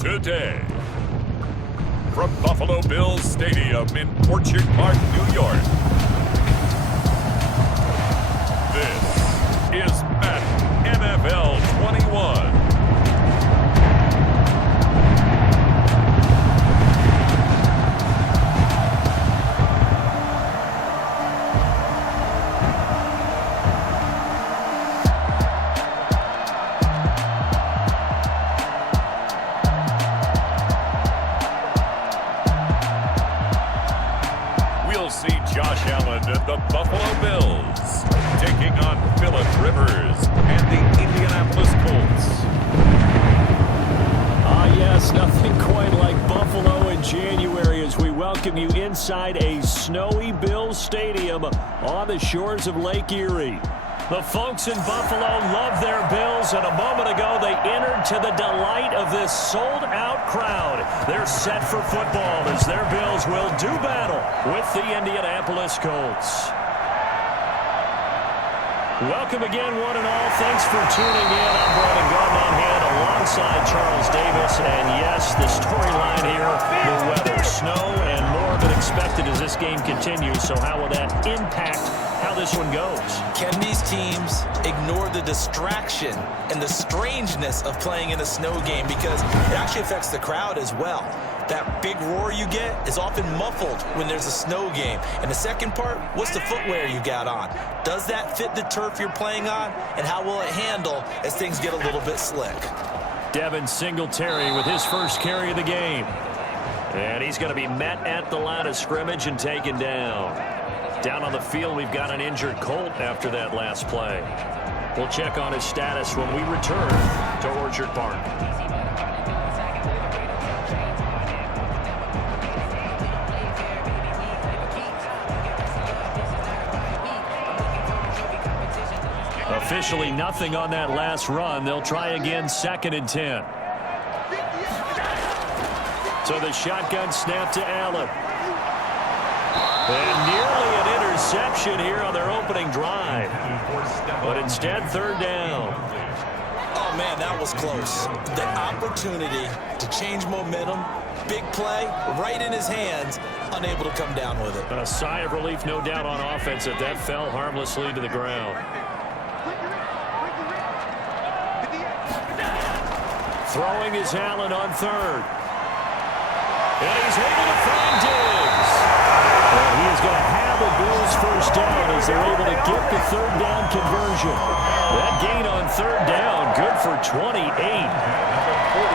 today. From Buffalo Bills Stadium in Orchard Park, New York, this is Madden NFL 21. Josh Allen and the Buffalo Bills taking on Phillip Rivers and the Indianapolis Colts. Yes, nothing quite like Buffalo in January as we welcome you inside a snowy Bills stadium on the shores of Lake Erie. The folks in Buffalo love their Bills, and a moment ago they entered to the delight of this sold-out crowd. They're set for football as their Bills will do battle with the Indianapolis Colts. Welcome again, one and all. Thanks for tuning in. I'm Brandon Gardner alongside Charles Davis. And yes, the storyline here, the weather, snow, and more than expected as this game continues. So how will that impact how this one goes? Can these teams ignore the distraction and the strangeness of playing in a snow game, because it actually affects the crowd as well? That big roar you get is often muffled when there's a snow game. And the second part, what's the footwear you got on? Does that fit the turf you're playing on? And how will it handle as things get a little bit slick? Devin Singletary with his first carry of the game. And he's going to be met at the line of scrimmage and taken down. Down on the field, we've got an injured Colt after that last play. We'll check on his status when we return to Orchard Park. Officially nothing on that last run. They'll try again, 2nd and 10. So the shotgun snap to Allen. And nearly an interception here on their opening drive. But instead, 3rd down. Oh, man, that was close. The opportunity to change momentum, big play, right in his hands, unable to come down with it. A sigh of relief, no doubt, on offense that fell harmlessly to the ground. Throwing is Allen on 3rd. And he's able to find Diggs. And he is going to have the Bills first down as they're able to get the 3rd down conversion. That gain on 3rd down, good for 28.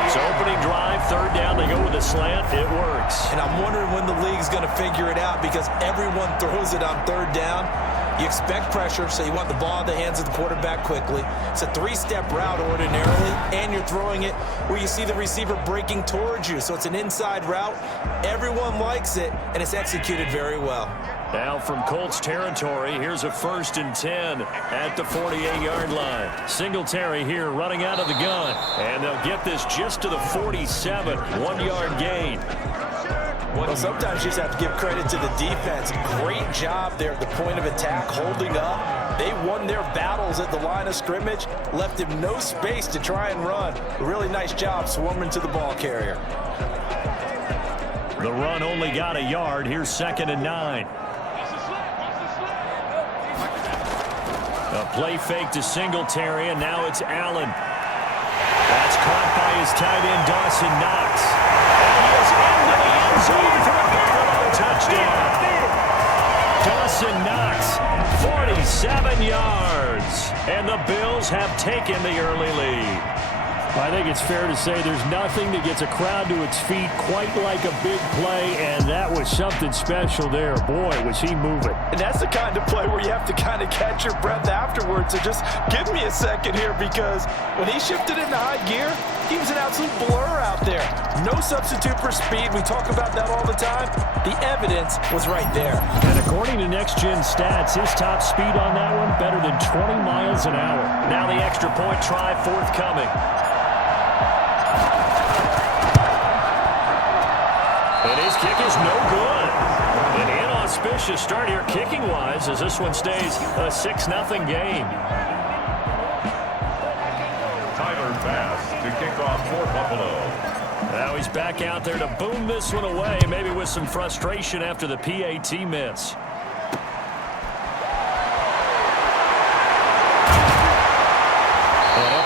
So opening drive, 3rd down, they go with a slant. It works. And I'm wondering when the league's going to figure it out, because everyone throws it on 3rd down. You expect pressure, so you want the ball in the hands of the quarterback quickly. It's a 3-step route ordinarily, and you're throwing it where you see the receiver breaking towards you. So it's an inside route. Everyone likes it, and it's executed very well. Now from Colts territory, here's a 1st and 10 at the 48-yard line. Singletary here running out of the gun, and they'll get this just to the 47, 1-yard gain. Well, sometimes you just have to give credit to the defense. Great job there at the point of attack, holding up. They won their battles at the line of scrimmage, left him no space to try and run. A really nice job swarming to the ball carrier. The run only got a yard. Here's 2nd and 9. A play fake to Singletary, and now it's Allen. That's caught by his tight end, Dawson Knox. And he is into the end zone for a Buffalo touchdown. Dawson Knox, 47 yards. And the Bills have taken the early lead. I think it's fair to say there's nothing that gets a crowd to its feet quite like a big play, and that was something special there. Boy, was he moving. And that's the kind of play where you have to kind of catch your breath afterwards. So just give me a second here, because when he shifted into high gear, he was an absolute blur out there. No substitute for speed. We talk about that all the time. The evidence was right there. And according to Next Gen Stats, his top speed on that one, better than 20 miles an hour. Now the extra point try forthcoming. And his kick is no good. An inauspicious start here kicking-wise as this one stays a 6-0 game. Tyler Bass to kick off for Buffalo. Now he's back out there to boom this one away, maybe with some frustration after the PAT miss.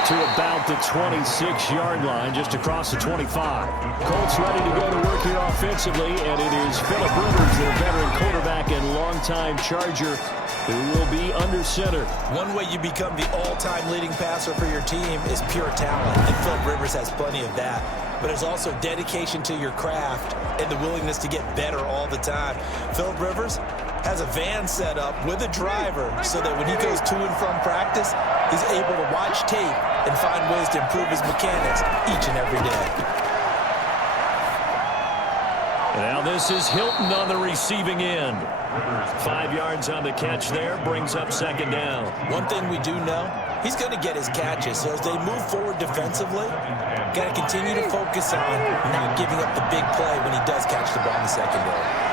To about the 26-yard line, just across the 25. Colts ready to go to work here offensively, and it is Philip Rivers, their veteran quarterback and longtime Charger, who will be under center. One way you become the all-time leading passer for your team is pure talent, and Philip Rivers has plenty of that. But there's also dedication to your craft and the willingness to get better all the time. Philip Rivers has a van set up with a driver so that when he goes to and from practice, he's able to watch tape and find ways to improve his mechanics each and every day. Now this is Hilton on the receiving end. 5 yards on the catch there, brings up second down. One thing we do know, he's going to get his catches. So as they move forward defensively, got to continue to focus on not giving up the big play when he does catch the ball in the secondary.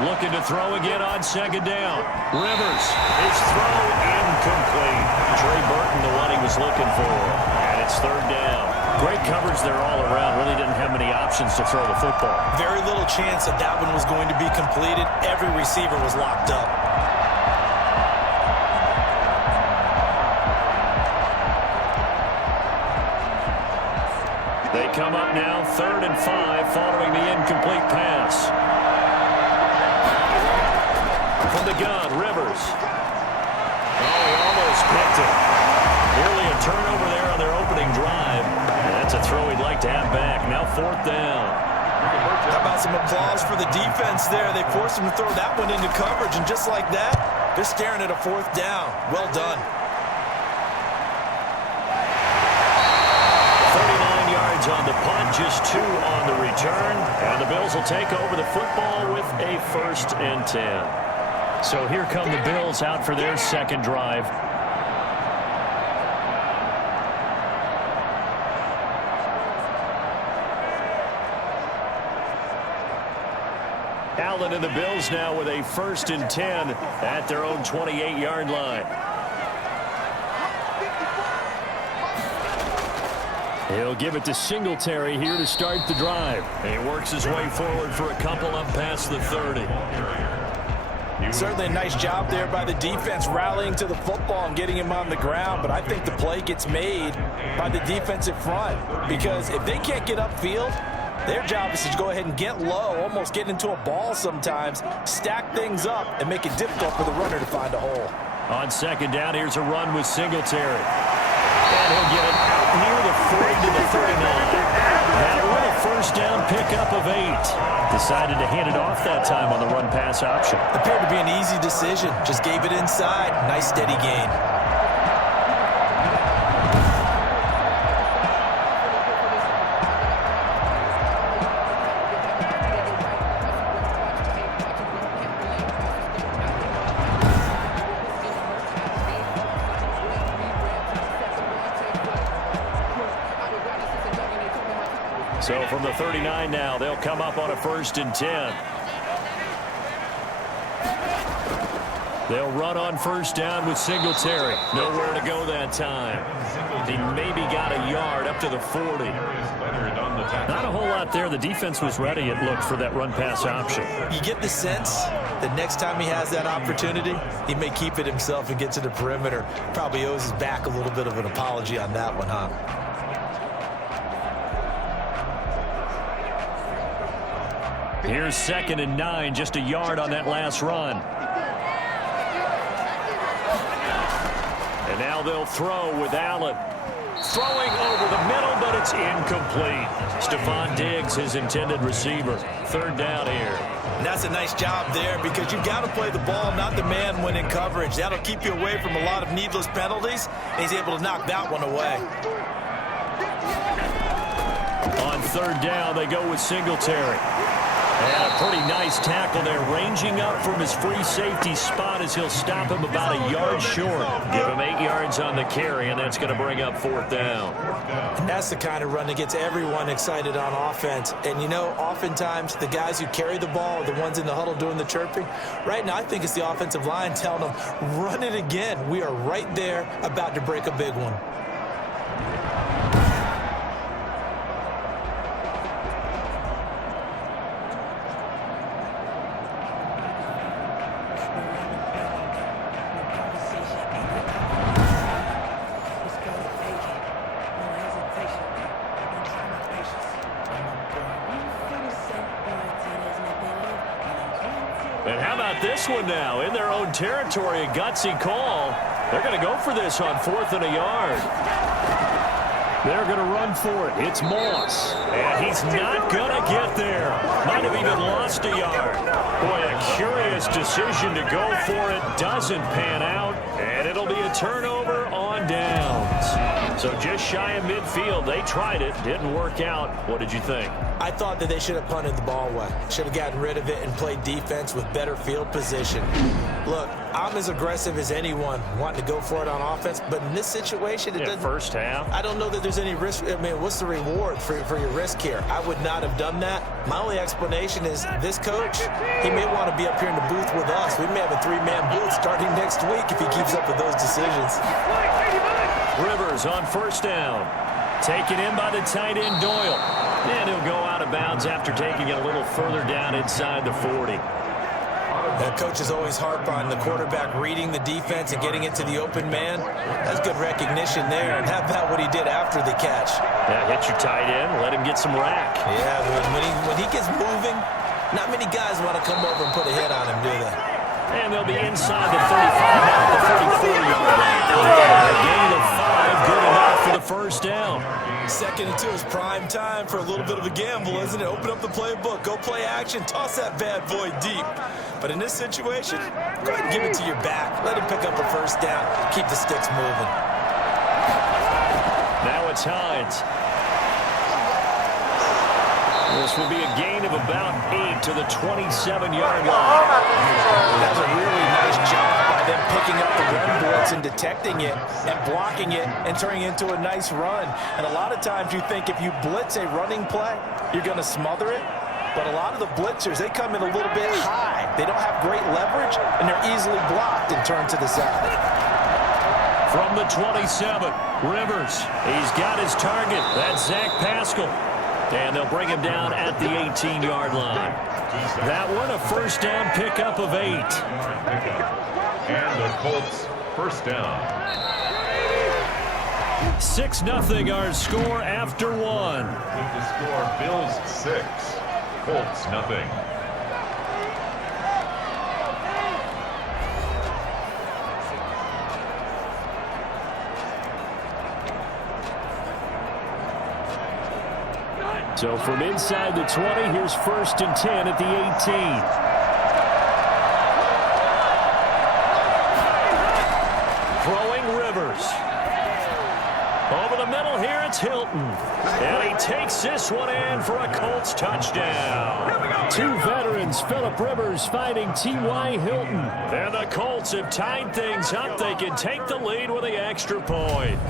Looking to throw again on second down. Rivers, his throw incomplete. Trey Burton, the one he was looking for. And it's third down. Great coverage there all around. Really didn't have many options to throw the football. Very little chance that that one was going to be completed. Every receiver was locked up. They come up now, 3rd and 5, following the incomplete pass. From the gun, Rivers. Oh, he almost picked it. Nearly a turnover there on their opening drive. And that's a throw he'd like to have back. Now 4th down. How about some applause for the defense there? They forced him to throw that one into coverage, and just like that, they're staring at a 4th down. Well done. 39 yards on the punt, just 2 on the return. And the Bills will take over the football with a 1st and 10. So here come the Bills out for their second drive. Allen and the Bills now with a 1st and 10 at their own 28-yard line. He'll give it to Singletary here to start the drive. And he works his way forward for a couple up past the 30. Certainly a nice job there by the defense rallying to the football and getting him on the ground, but I think the play gets made by the defensive front because if they can't get upfield, their job is to go ahead and get low, almost get into a ball sometimes, stack things up, and make it difficult for the runner to find a hole. On second down, here's a run with Singletary. And he'll get it out near the 40 to the 39. Now with a 1st down pickup of 8. Decided to hand it off that time on the run-pass option. Appeared to be an easy decision. Just gave it inside. Nice steady gain. So from the 39 now, they'll come up on a 1st and 10. They'll run on 1st down with Singletary. Nowhere to go that time. He maybe got a yard up to the 40. Not a whole lot there. The defense was ready, it looked, for that run-pass option. You get the sense that next time he has that opportunity, he may keep it himself and get to the perimeter. Probably owes his back a little bit of an apology on that one, huh? Here's 2nd and 9, just a yard on that last run. And now they'll throw with Allen. Throwing over the middle, but it's incomplete. Stephon Diggs, his intended receiver. 3rd down here. And that's a nice job there because you've got to play the ball, not the man when in coverage. That'll keep you away from a lot of needless penalties, and he's able to knock that one away. On 3rd down, they go with Singletary. And a pretty nice tackle there, ranging up from his free safety spot as he'll stop him about a yard short. Give him 8 yards on the carry, and that's going to bring up 4th down. And that's the kind of run that gets everyone excited on offense. And, you know, oftentimes the guys who carry the ball are the ones in the huddle doing the chirping. Right now, I think it's the offensive line telling them, run it again. We are right there about to break a big one. And how about this one now? In their own territory, a gutsy call. They're going to go for this on 4th and a yard. They're going to run for it. It's Moss. And he's not going to get there. Might have even lost a yard. Boy, a curious decision to go for it. Doesn't pan out. And it'll be a turnover on downs. So just shy of midfield. They tried it. Didn't work out. What did you think? I thought that they should have punted the ball away. Should have gotten rid of it and played defense with better field position. Look, I'm as aggressive as anyone wanting to go for it on offense, but in this situation, it doesn't. First half. I don't know that there's any risk. I mean, what's the reward for your risk here? I would not have done that. My only explanation is this coach, he may want to be up here in the booth with us. We may have a 3-man booth starting next week if he keeps up with those decisions. Rivers on first down. Taken in by the tight end, Doyle. And he'll go out of bounds after taking it a little further down inside the 40. The coaches always harp on the quarterback reading the defense and getting into the open man. That's good recognition there. And how about what he did after the catch? Yeah, hit your tight end, let him get some rack. Yeah, when he gets moving, not many guys want to come over and put a hit on him, do they? And they'll be inside the 35, now the 34-yard line. A gain of 5, good enough for the first down. 2nd and 2 is prime time for a little bit of a gamble, isn't it? Open up the playbook, go play action, toss that bad boy deep. But in this situation, go ahead and give it to your back. Let him pick up a first down, keep the sticks moving. Now it's Hines. This will be a gain of about 8 to the 27-yard line. That's a really nice job by them picking up the run blitz and detecting it and blocking it and turning it into a nice run. And a lot of times you think if you blitz a running play, you're going to smother it. But a lot of the blitzers, they come in a little bit high. They don't have great leverage, and they're easily blocked and turned to the side. From the 27, Rivers. He's got his target. That's Zach Pascal. And they'll bring him down at the 18-yard line. That one, a first down pickup of 8. And the Colts first down. 6-0 our score after 1. With the score, Bills 6, Colts nothing. So from inside the 20, here's 1st and 10 at the 18. Throwing Rivers. Over the middle here, it's Hilton. And he takes this one in for a Colts touchdown. 2 veterans, Phillip Rivers fighting T.Y. Hilton. And the Colts have tied things up. They can take the lead with the extra point.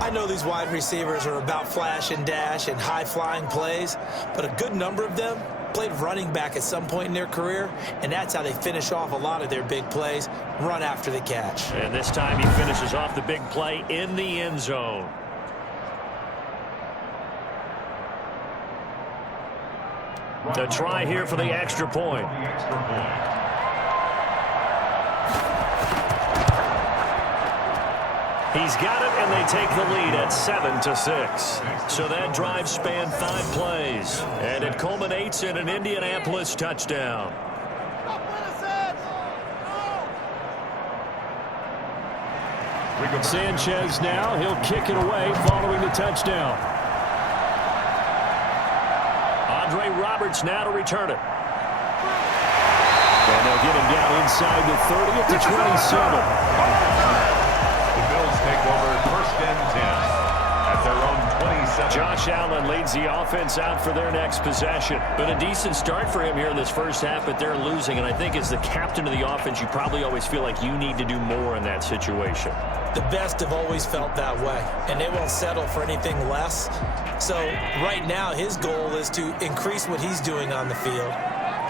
I know these wide receivers are about flash and dash and high-flying plays, but a good number of them played running back at some point in their career, and that's how they finish off a lot of their big plays, run after the catch. And this time he finishes off the big play in the end zone. The try here for the extra point. He's got it, and they take the lead at 7-6. So that drive spanned 5 plays, and it culminates in an Indianapolis touchdown. Sanchez now, he'll kick it away following the touchdown. Andre Roberts now to return it. And they'll get him down inside the 30 at the 27. Take over 1st and 10 at their own 27. Josh Allen leads the offense out for their next possession. Been a decent start for him here in this first half, but they're losing. And I think as the captain of the offense, you probably always feel like you need to do more in that situation. The best have always felt that way, and they won't settle for anything less. So right now, his goal is to increase what he's doing on the field,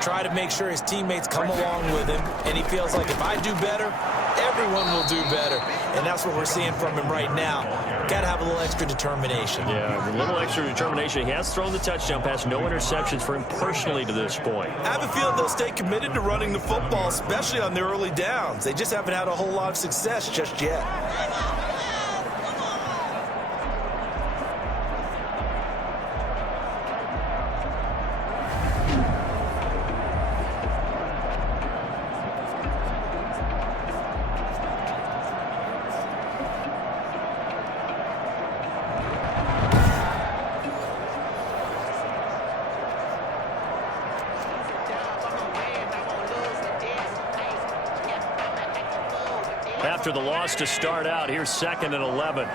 try to make sure his teammates come along with him, and he feels like if I do better, everyone will do better. And that's what we're seeing from him right now. Got to have a little extra determination. Yeah, a little extra determination. He has thrown the touchdown pass. No interceptions for him personally to this point. I have a feeling they'll stay committed to running the football, especially on their early downs. They just haven't had a whole lot of success just yet. after the loss to start out. Here's 2nd and 11.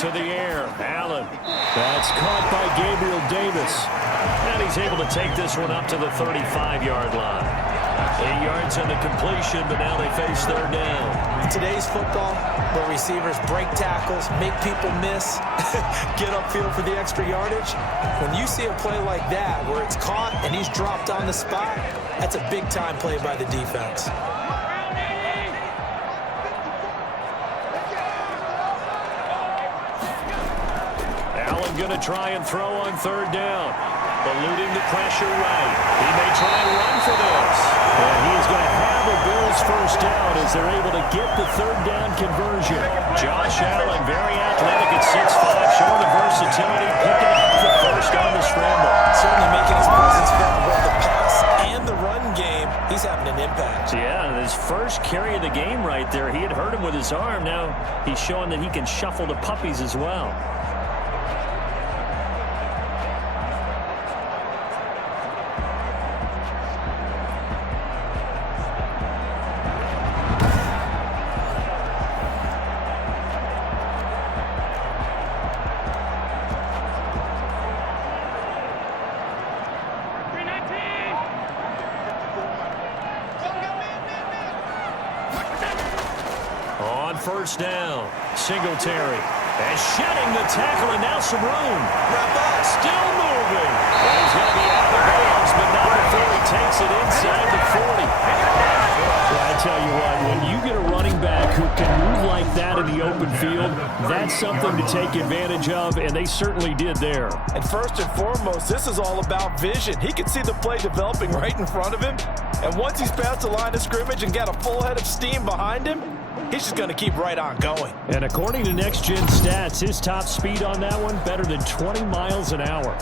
To the air, Allen. That's caught by Gabriel Davis. And he's able to take this one up to the 35-yard line. 8 yards on the completion, but now they face 3rd down. In today's football, where receivers break tackles, make people miss, get upfield for the extra yardage, when you see a play like that where it's caught and he's dropped on the spot, that's a big-time play by the defense. Allen going to try and throw on 3rd down. Eluding the pressure right. He may try and run for this. And he is going to have a Bills 1st down as they're able to get the 3rd down conversion. Josh Allen, very athletic at 6'5", showing the versatility, picking up the 1st on the scramble. Certainly making his presence felt both the pass and the run game. He's having an impact. Yeah, his first carry of the game right there. He had hurt him with his arm. Now he's showing that he can shuffle the puppies as well. On 1st down, Singletary. And shedding the tackle, and now some room. Still moving. And he's going to be out of bounds, but not before he takes it inside the 40. Well, I tell you what, when you get a running back who can move like that in the open field, that's something to take advantage of, and they certainly did there. And first and foremost, this is all about vision. He can see the play developing right in front of him, and once he's past the line of scrimmage and got a full head of steam behind him, he's just going to keep right on going. And according to Next Gen Stats, his top speed on that one, better than 20 miles an hour.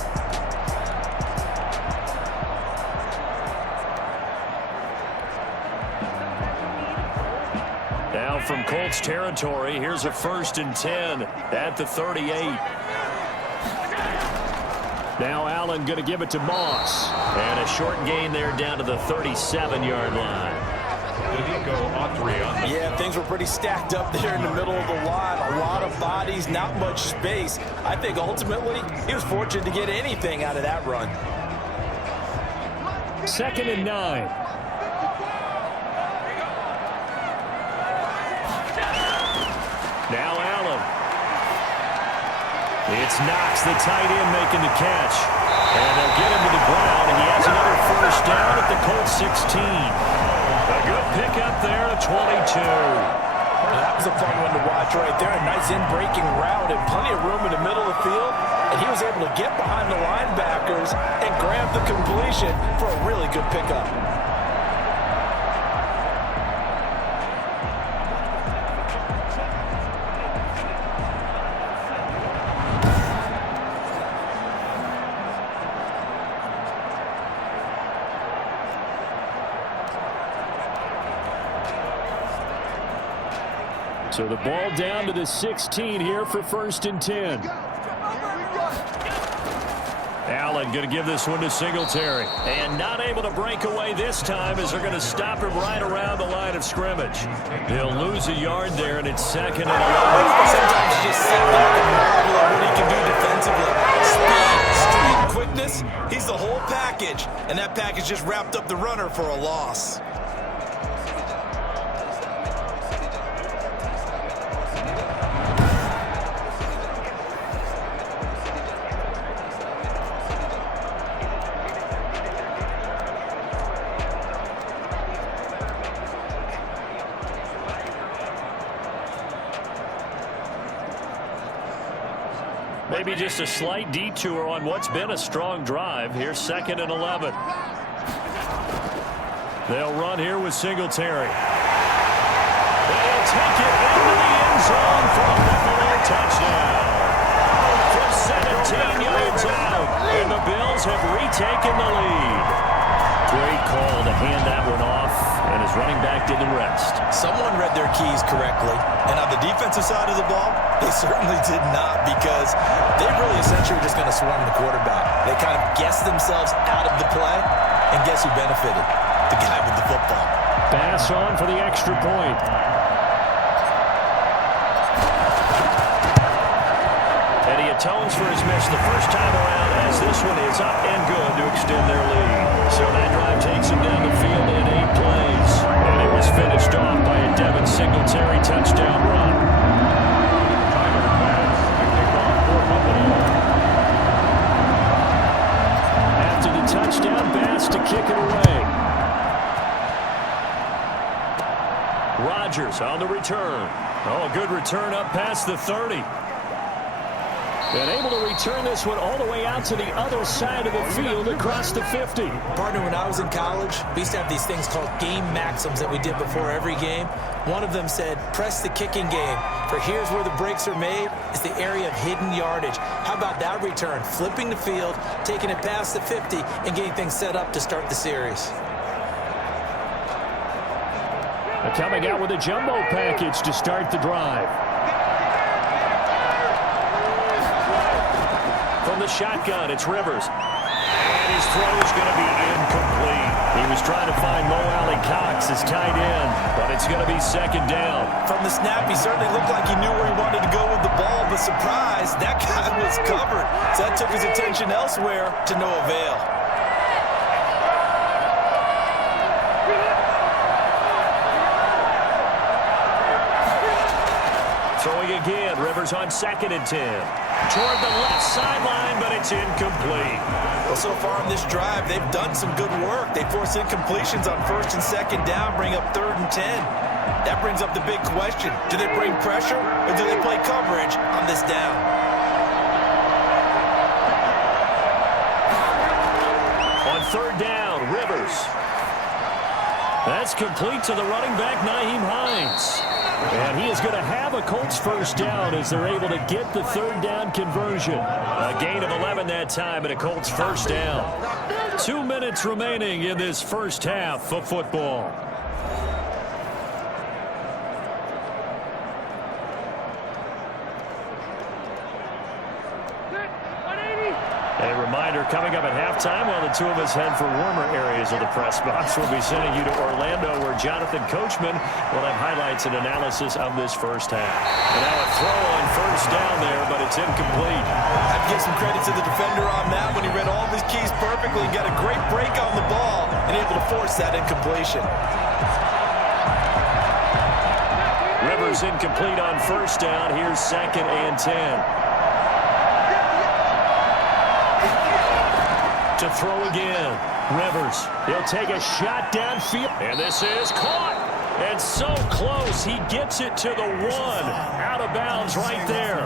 Now from Colts territory, here's a 1st and 10 at the 38. Now Allen going to give it to Moss. And a short gain there down to the 37-yard line. Yeah, things were pretty stacked up there in the middle of the line. A lot of bodies, not much space. I think ultimately he was fortunate to get anything out of that run. 2nd and 9. Now Allen. It's Knox, the tight end, making the catch. And they'll get him to the ground, and he has another 1st down at the Colts 16. A good pickup there at 22. That was a fun one to watch right there. A nice in-breaking route and plenty of room in the middle of the field. And he was able to get behind the linebackers and grab the completion for a really good pickup. So the ball down to the 16 here for 1st and 10. Allen going to give this one to Singletary. And not able to break away this time as they're going to stop him right around the line of scrimmage. They'll lose a yard there, and it's 2nd and 11. Sometimes just sit back and marvel at what he can do defensively. Speed, street, quickness, he's the whole package. And that package just wrapped up the runner for a loss. Maybe just a slight detour on what's been a strong drive. Here's 2nd and 11. They'll run here with Singletary. They'll take it into the end zone for a Buffalo touchdown. From 17 yards out, and the Bills have retaken the lead. Great call to hand that one off, and his running back did the rest. Someone read their keys correctly, and on the defensive side of the ball, they certainly did not, because they really essentially were just going to swarm the quarterback. They kind of guessed themselves out of the play, and guess who benefited? The guy with the football. Pass on for the extra point. And he atones for his miss the first time around as this one is up and good to extend their lead. So that drive takes him down the field in 8 plays. And it was finished off by a Devin Singletary touchdown run. After the touchdown, Bass to kick it away. Rodgers on the return. Oh, a good return up past the 30. And able to return this one all the way out to the other side of the field across the 50. Partner, when I was in college, we used to have these things called game maxims that we did before every game. One of them said, press the kicking game, for here's where the breaks are made. It's the area of hidden yardage. How about that return? Flipping the field, taking it past the 50, and getting things set up to start the series. Coming out with a jumbo package to start the drive. From the shotgun, it's Rivers. And his throw is going to be incomplete. He was trying to find Mo Alley Cox as tight end, but it's going to be second down. From the snap, he certainly looked like he knew where he wanted to go with the ball, but surprise, that guy was covered. So that took his attention elsewhere to no avail. Throwing again, Rivers on 2nd and 10. Toward the left sideline, but it's incomplete. Well, so far in this drive, they've done some good work. They force incompletions on 1st and 2nd down, bring up 3rd and 10. That brings up the big question. Do they bring pressure, or do they play coverage on this down? On 3rd down, Rivers. That's complete to the running back, Nyheim Hines. And he is going to have a Colts first down as they're able to get the 3rd down conversion. A gain of 11 that time and a Colts first down. 2 minutes remaining in this first half of football. A reminder, coming up at halftime, while the two of us head for warmer areas of the press box, we'll be sending you to Orlando, where Jonathan Coachman will have highlights and analysis of this first half. And now a throw on 1st down there, but it's incomplete. I'd give some credit to the defender on that when he read all of his keys perfectly, got a great break on the ball, and able to force that incompletion. Rivers incomplete on 1st down. Here's 2nd and 10. To throw again. Rivers. He'll take a shot downfield. And this is caught. And so close. He gets it to the 1. Out of bounds right there.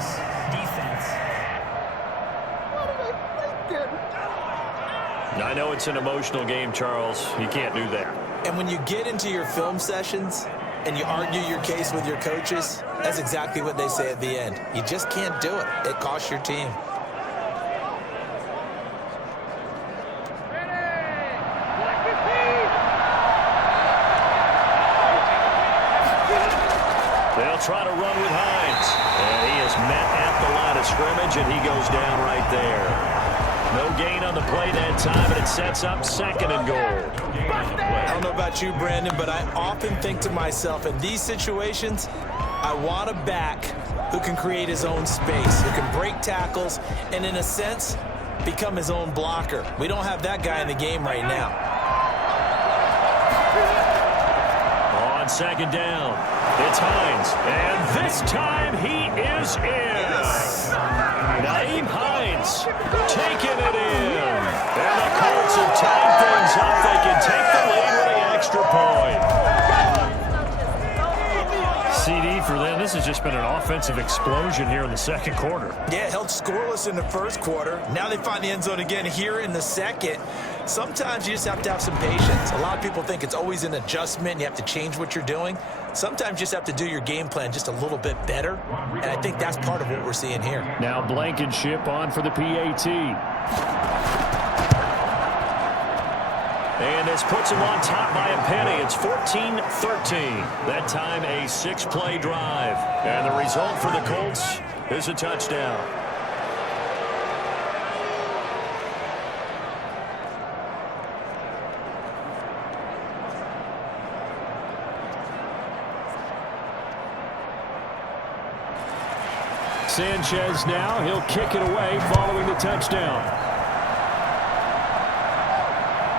I know it's an emotional game, Charles. You can't do that. And when you get into your film sessions and you argue your case with your coaches, that's exactly what they say at the end. You just can't do it. It costs your team. They'll try to run with Hines. And he is met at the line of scrimmage, and he goes down right there. No gain on the play that time, and it sets up 2nd and goal. I don't know about you, Brandon, but I often think to myself, in these situations, I want a back who can create his own space, who can break tackles, and in a sense, become his own blocker. We don't have that guy in the game right now. On 2nd down, it's Hines, and this time he is in. Nyheim Hines taking it in. And the Colts have tied things up. They can take the lead with an extra point. CD for them. This has just been an offensive explosion here in the 2nd quarter. Yeah, held scoreless in the 1st quarter. Now they find the end zone again here in the 2nd. Sometimes you just have to have some patience. A lot of people think it's always an adjustment. You have to change what you're doing. Sometimes you just have to do your game plan just a little bit better. And I think that's part of what we're seeing here. Now Blankenship on for the PAT. And this puts him on top by a penny. It's 14-13. That time a 6-play drive. And the result for the Colts is a touchdown. Sanchez now. He'll kick it away following the touchdown.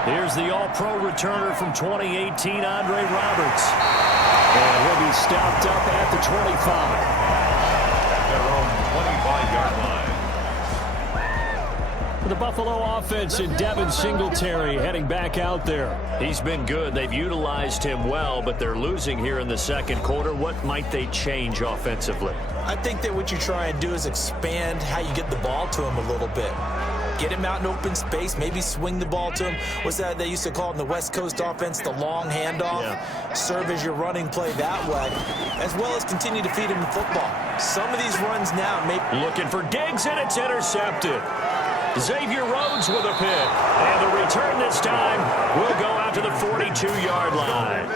Here's the All-Pro returner from 2018, Andre Roberts. And he'll be stopped up at the 25. Their own 25-yard line. The Buffalo offense and Devin Singletary heading back out there. He's been good. They've utilized him well, but they're losing here in the second quarter. What might they change offensively? I think that what you try and do is expand how you get the ball to him a little bit. Get him out in open space, maybe swing the ball to him. What's that they used to call it in the West Coast offense, the long handoff? Yeah. Serve as your running play that way, as well as continue to feed him the football. Some of these runs now may... Looking for Diggs, and it's intercepted. Xavier Rhodes with a pick. And the return this time will go out to the 42-yard line.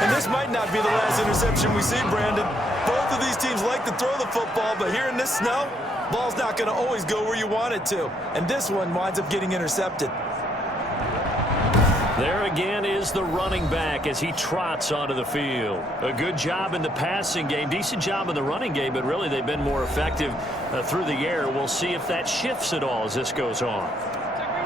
And this might not be the last interception we see, Brandon. Both of these teams like to throw the football, but here in this snow, ball's not going to always go where you want it to. And this one winds up getting intercepted. There again is the running back as he trots onto the field. A good job in the passing game, decent job in the running game, but really they've been more effective through the air. We'll see if that shifts at all as this goes on.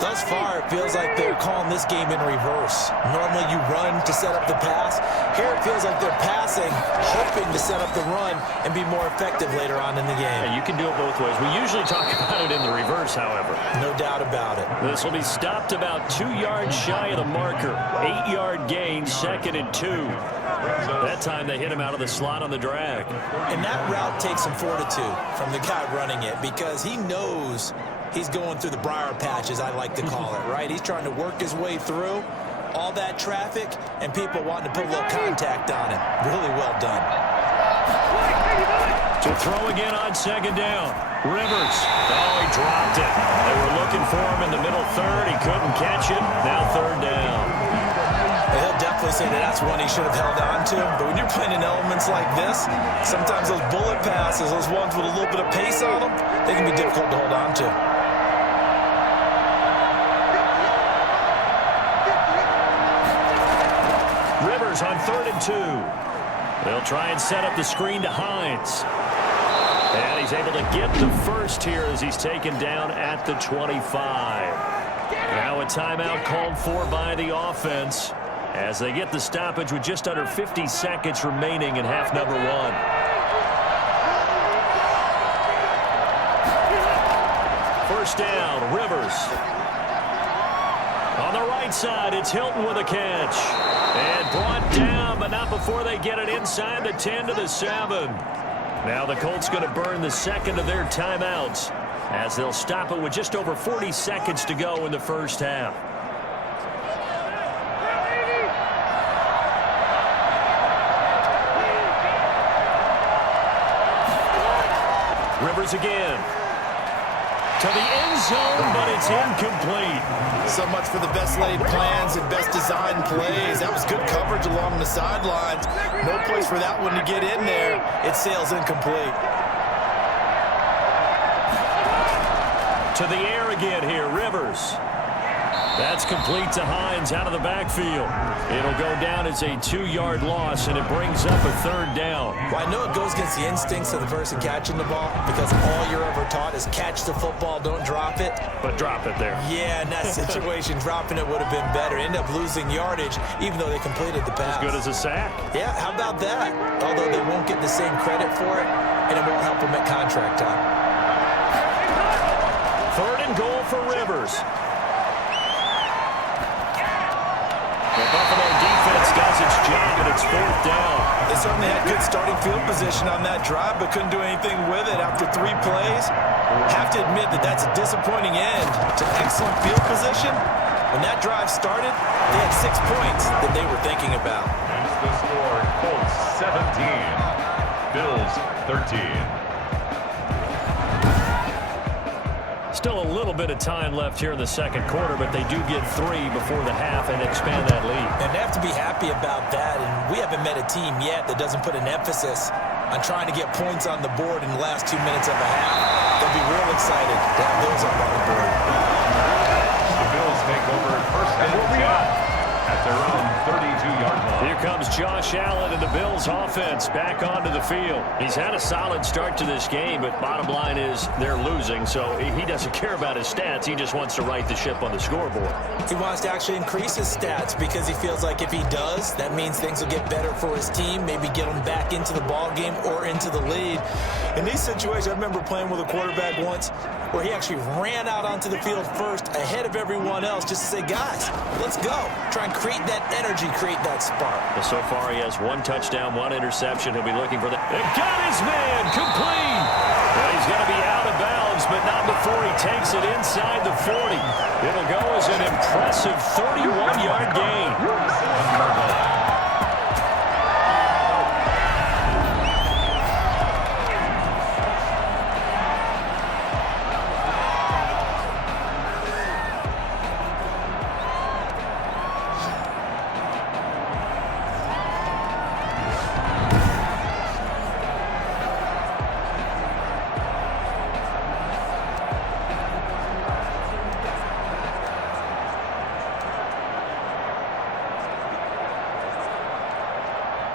Thus far, it feels like they're calling this game in reverse. Normally you run to set up the pass. Here it feels like they're passing, hoping to set up the run and be more effective later on in the game. Yeah, you can do it both ways. We usually talk about it in the reverse, however. No doubt about it. This will be stopped about 2 yards shy of the marker. 8-yard gain, 2nd and 2. That time they hit him out of the slot on the drag. And that route takes some fortitude from the guy running it because he knows he's going through the briar patch, as I like to call it, right? He's trying to work his way through all that traffic and people wanting to put a little contact on him. Really well done. To throw again on 2nd down. Rivers. Oh, he dropped it. They were looking for him in the middle third. He couldn't catch it. Now 3rd down. He'll definitely say that that's one he should have held on to. But when you're playing in elements like this, sometimes those bullet passes, those ones with a little bit of pace on them, they can be difficult to hold on to. Rivers on 3rd and 2. They'll try and set up the screen to Hines. And he's able to get the first here as he's taken down at the 25. Now a timeout called for by the offense as they get the stoppage with just under 50 seconds remaining in half number 1. First down, Rivers. On the right side, it's Hilton with a catch. And brought down, but not before they get it inside the 10 to the 7. Now the Colts going to burn the second of their timeouts as they'll stop it with just over 40 seconds to go in the first half. Rivers again. To the end zone, but it's incomplete. So much for the best laid plans and best designed plays. That was good coverage along the sidelines. No place for that one to get in there. It sails incomplete. To the air again here, Rivers. That's complete to Hines out of the backfield. It'll go down as a 2-yard loss, and it brings up a 3rd down. Well, I know it goes against the instincts of the person catching the ball because all you're ever taught is catch the football, don't drop it. But drop it there. Yeah, in that situation, dropping it would have been better. End up losing yardage, even though they completed the pass. As good as a sack. Yeah, how about that? Although they won't get the same credit for it, and it won't help them at contract time. 3rd and goal for Rivers. The Buffalo defense does its job, and it's 4th down. They certainly had good starting field position on that drive, but couldn't do anything with it after 3 plays. Have to admit that that's a disappointing end to excellent field position. When that drive started, they had 6 points that they were thinking about. Here's the score, Colts 17, Bills 13. Still a little bit of time left here in the second quarter, but they do get 3 before the half and expand that lead. And they have to be happy about that, and we haven't met a team yet that doesn't put an emphasis on trying to get points on the board in the last 2 minutes of a half. They'll be real excited to have those up on the board. The Bills take over 1st and 10 at their own 32-yard line. Here comes Josh Allen and the Bills offense back onto the field. He's had a solid start to this game, but bottom line is they're losing, so he doesn't care about his stats. He just wants to right the ship on the scoreboard. He wants to actually increase his stats because he feels like if he does, that means things will get better for his team, maybe get him back into the ball game or into the lead. In these situations, I remember playing with a quarterback once where he actually ran out onto the field first ahead of everyone else just to say, guys, let's go. Try and create that energy, create that spark. Well, so far he has 1 touchdown, 1 interception. He'll be looking for that. They got his man complete. Well, he's going to be out of bounds, but not before he takes it inside the 40. It'll go as an impressive 31-yard gain.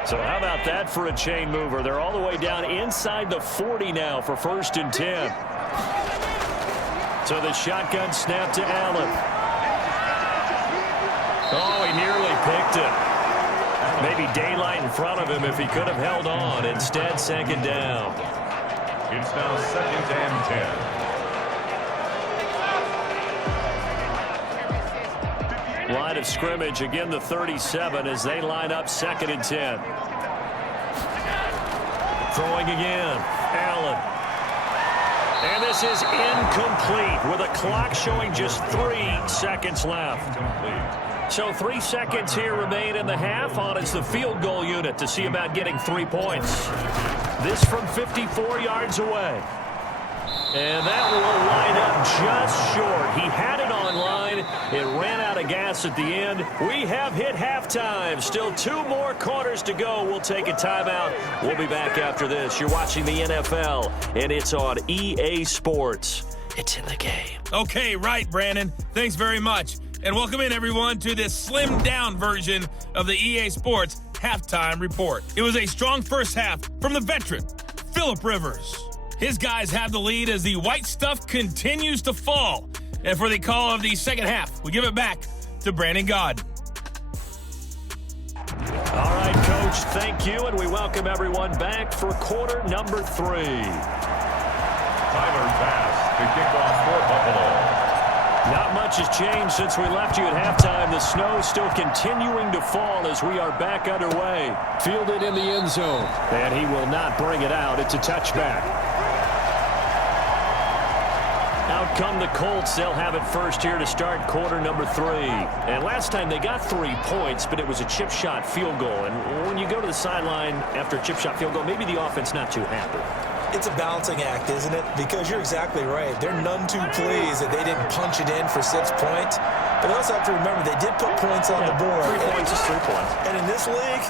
So how about that for a chain mover? They're all the way down inside the 40 now for 1st and 10. So the shotgun snap to Allen. Oh, he nearly picked it. Maybe daylight in front of him if he could have held on. Instead, 2nd down. It's now 2nd and 10. Line of scrimmage, again the 37 as they line up 2nd and 10. Throwing again, Allen. And this is incomplete with a clock showing just 3 seconds left. So 3 seconds here remain in the half on it's the field goal unit to see about getting 3 points. This from 54 yards away. And that will line up just short. He had it on line. It ran out of gas at the end. We have hit halftime. Still 2 more quarters to go. We'll take a timeout. We'll be back after this. You're watching the NFL, and it's on EA Sports. It's in the game. Okay, right, Brandon. Thanks very much. And welcome in, everyone, to this slimmed-down version of the EA Sports Halftime Report. It was a strong first half from the veteran, Phillip Rivers. His guys have the lead as the white stuff continues to fall. And for the call of the second half, we give it back to Brandon Gaudin. All right, Coach, thank you, and we welcome everyone back for quarter number 3. Tyler pass to kick off for Buffalo. Not much has changed since we left you at halftime. The snow still continuing to fall as we are back underway. Fielded in the end zone, and he will not bring it out. It's a touchback. Out come the Colts. They'll have it first here to start quarter number 3. And last time they got 3 points, but it was a chip shot field goal. And when you go to the sideline after a chip shot field goal, maybe the offense not too happy. It's a balancing act, isn't it? Because you're exactly right. They're none too pleased that they didn't punch it in for 6 points. But they also have to remember they did put points on the board. 3 points is 3 points. And in this league,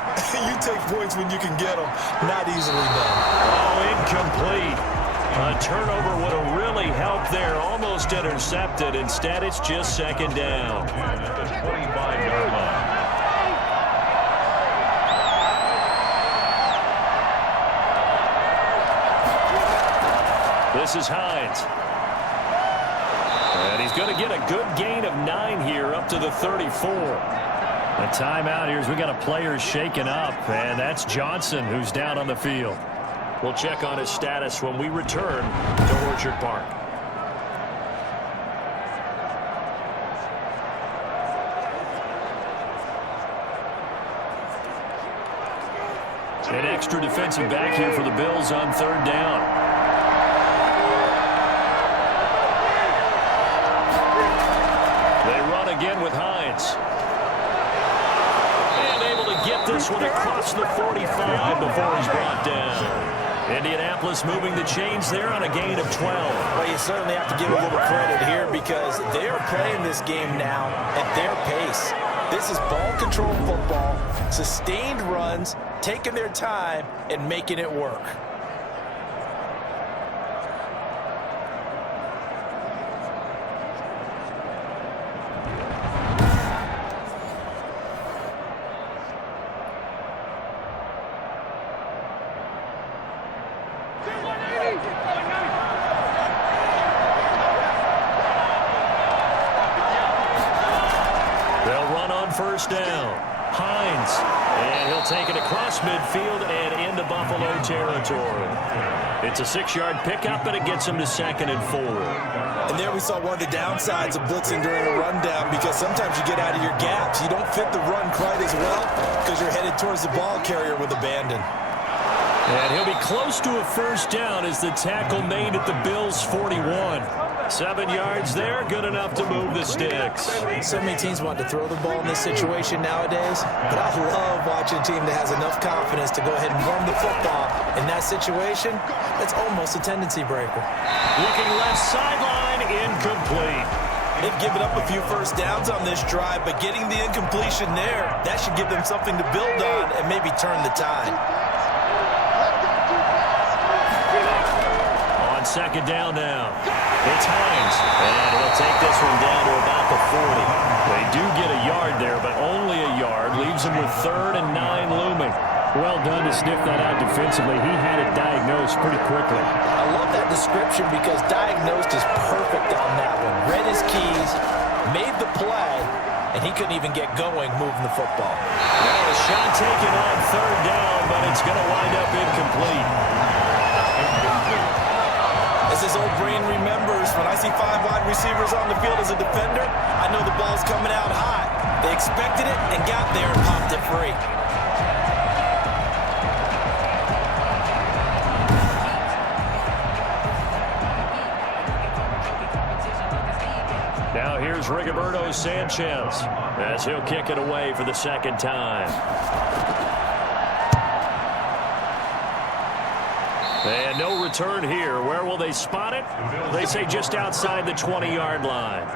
you take points when you can get them. Not easily done. Oh, incomplete. A turnover would have really helped there. Almost intercepted. Instead, it's just 2nd down. And at the 25-yard line. This is Hines. And he's going to get a good gain of 9 here up to the 34. A timeout here as we got a player shaken up, and that's Johnson who's down on the field. We'll check on his status when we return to Orchard Park. An extra defensive back here for the Bills on 3rd down. They run again with Hines. And able to get this one across the 45 before he's brought down. Indianapolis moving the chains there on a gain of 12. Well, you certainly have to give a little credit here because they are playing this game now at their pace. This is ball control football, sustained runs, taking their time, and making it work. They'll run on first down. Hines, and he'll take it across midfield and into Buffalo territory. It's a 6-yard pickup, and it gets him to 2nd and 4. And there we saw one of the downsides of blitzing during a rundown, because sometimes you get out of your gaps. You don't fit the run quite as well because you're headed towards the ball carrier with abandon. And he'll be close to a first down as the tackle made at the Bills' 41. 7 yards there, good enough to move the sticks. So many teams want to throw the ball in this situation nowadays, but I love watching a team that has enough confidence to go ahead and run the football. In that situation, that's almost a tendency breaker. Looking left sideline, incomplete. They've given up a few first downs on this drive, but getting the incompletion there, that should give them something to build on and maybe turn the tide. On 2nd down now. It's Hines, and he'll take this one down to about the 40. They do get a yard there, but only a yard. Leaves them with 3rd and 9 looming. Well done to sniff that out defensively. He had it diagnosed pretty quickly. I love that description because diagnosed is perfect on that one. Read his keys, made the play, and he couldn't even get going moving the football. Well, a shot taken on 3rd down, but it's going to wind up incomplete. As his old brain remembers, when I see 5 wide receivers on the field as a defender, I know the ball's coming out high. They expected it and got there and popped it free. Now here's Rigoberto Sanchez as he'll kick it away for the 2nd time. And no return here. Where will they spot it? They say just outside the 20-yard line.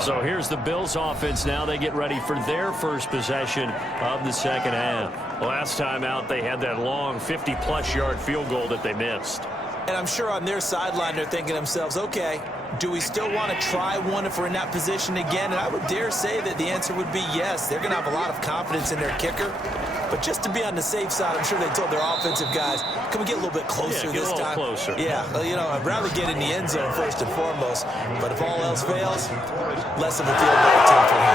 So here's the Bills offense now. They get ready for their first possession of the 2nd half. Last time out, they had that long 50-plus yard field goal that they missed. And I'm sure on their sideline they're thinking to themselves, okay, do we still want to try one if we're in that position again? And I would dare say that the answer would be yes. They're going to have a lot of confidence in their kicker. But just to be on the safe side, I'm sure they told their offensive guys, can we get a little bit closer this time? Closer. Yeah, well, you know, I'd rather get in the end zone first and foremost. But if all else fails, less of a field goal attempt for him.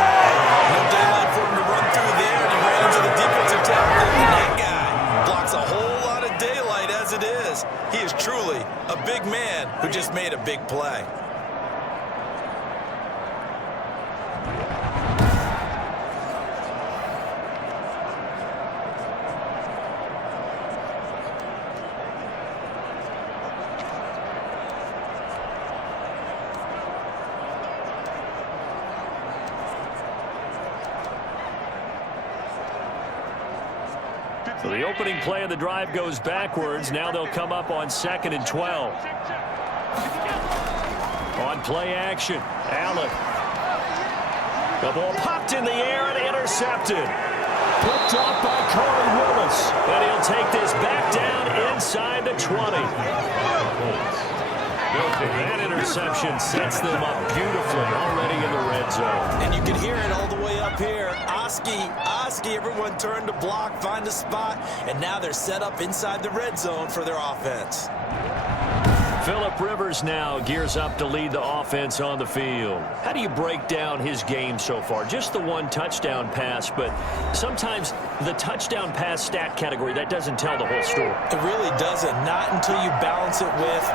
No daylight for him to run through there, and he ran into the defensive tackle. And that guy blocks a whole lot of daylight as it is. He is truly a big man who just made a big play. So the opening play of the drive goes backwards. Now they'll come up on 2nd and 12. On play action, Allen. The ball popped in the air and intercepted. Picked off by Corey Willis. And he'll take this back down inside the 20. That interception sets them up beautifully already in the red zone. And you can hear it all the way up here. Oski, everyone turned to block, find a spot, and now they're set up inside the red zone for their offense. Phillip Rivers now gears up to lead the offense on the field. How do you break down his game so far? Just the one touchdown pass, but sometimes the touchdown pass stat category, that doesn't tell the whole story. It really doesn't, not until you balance it with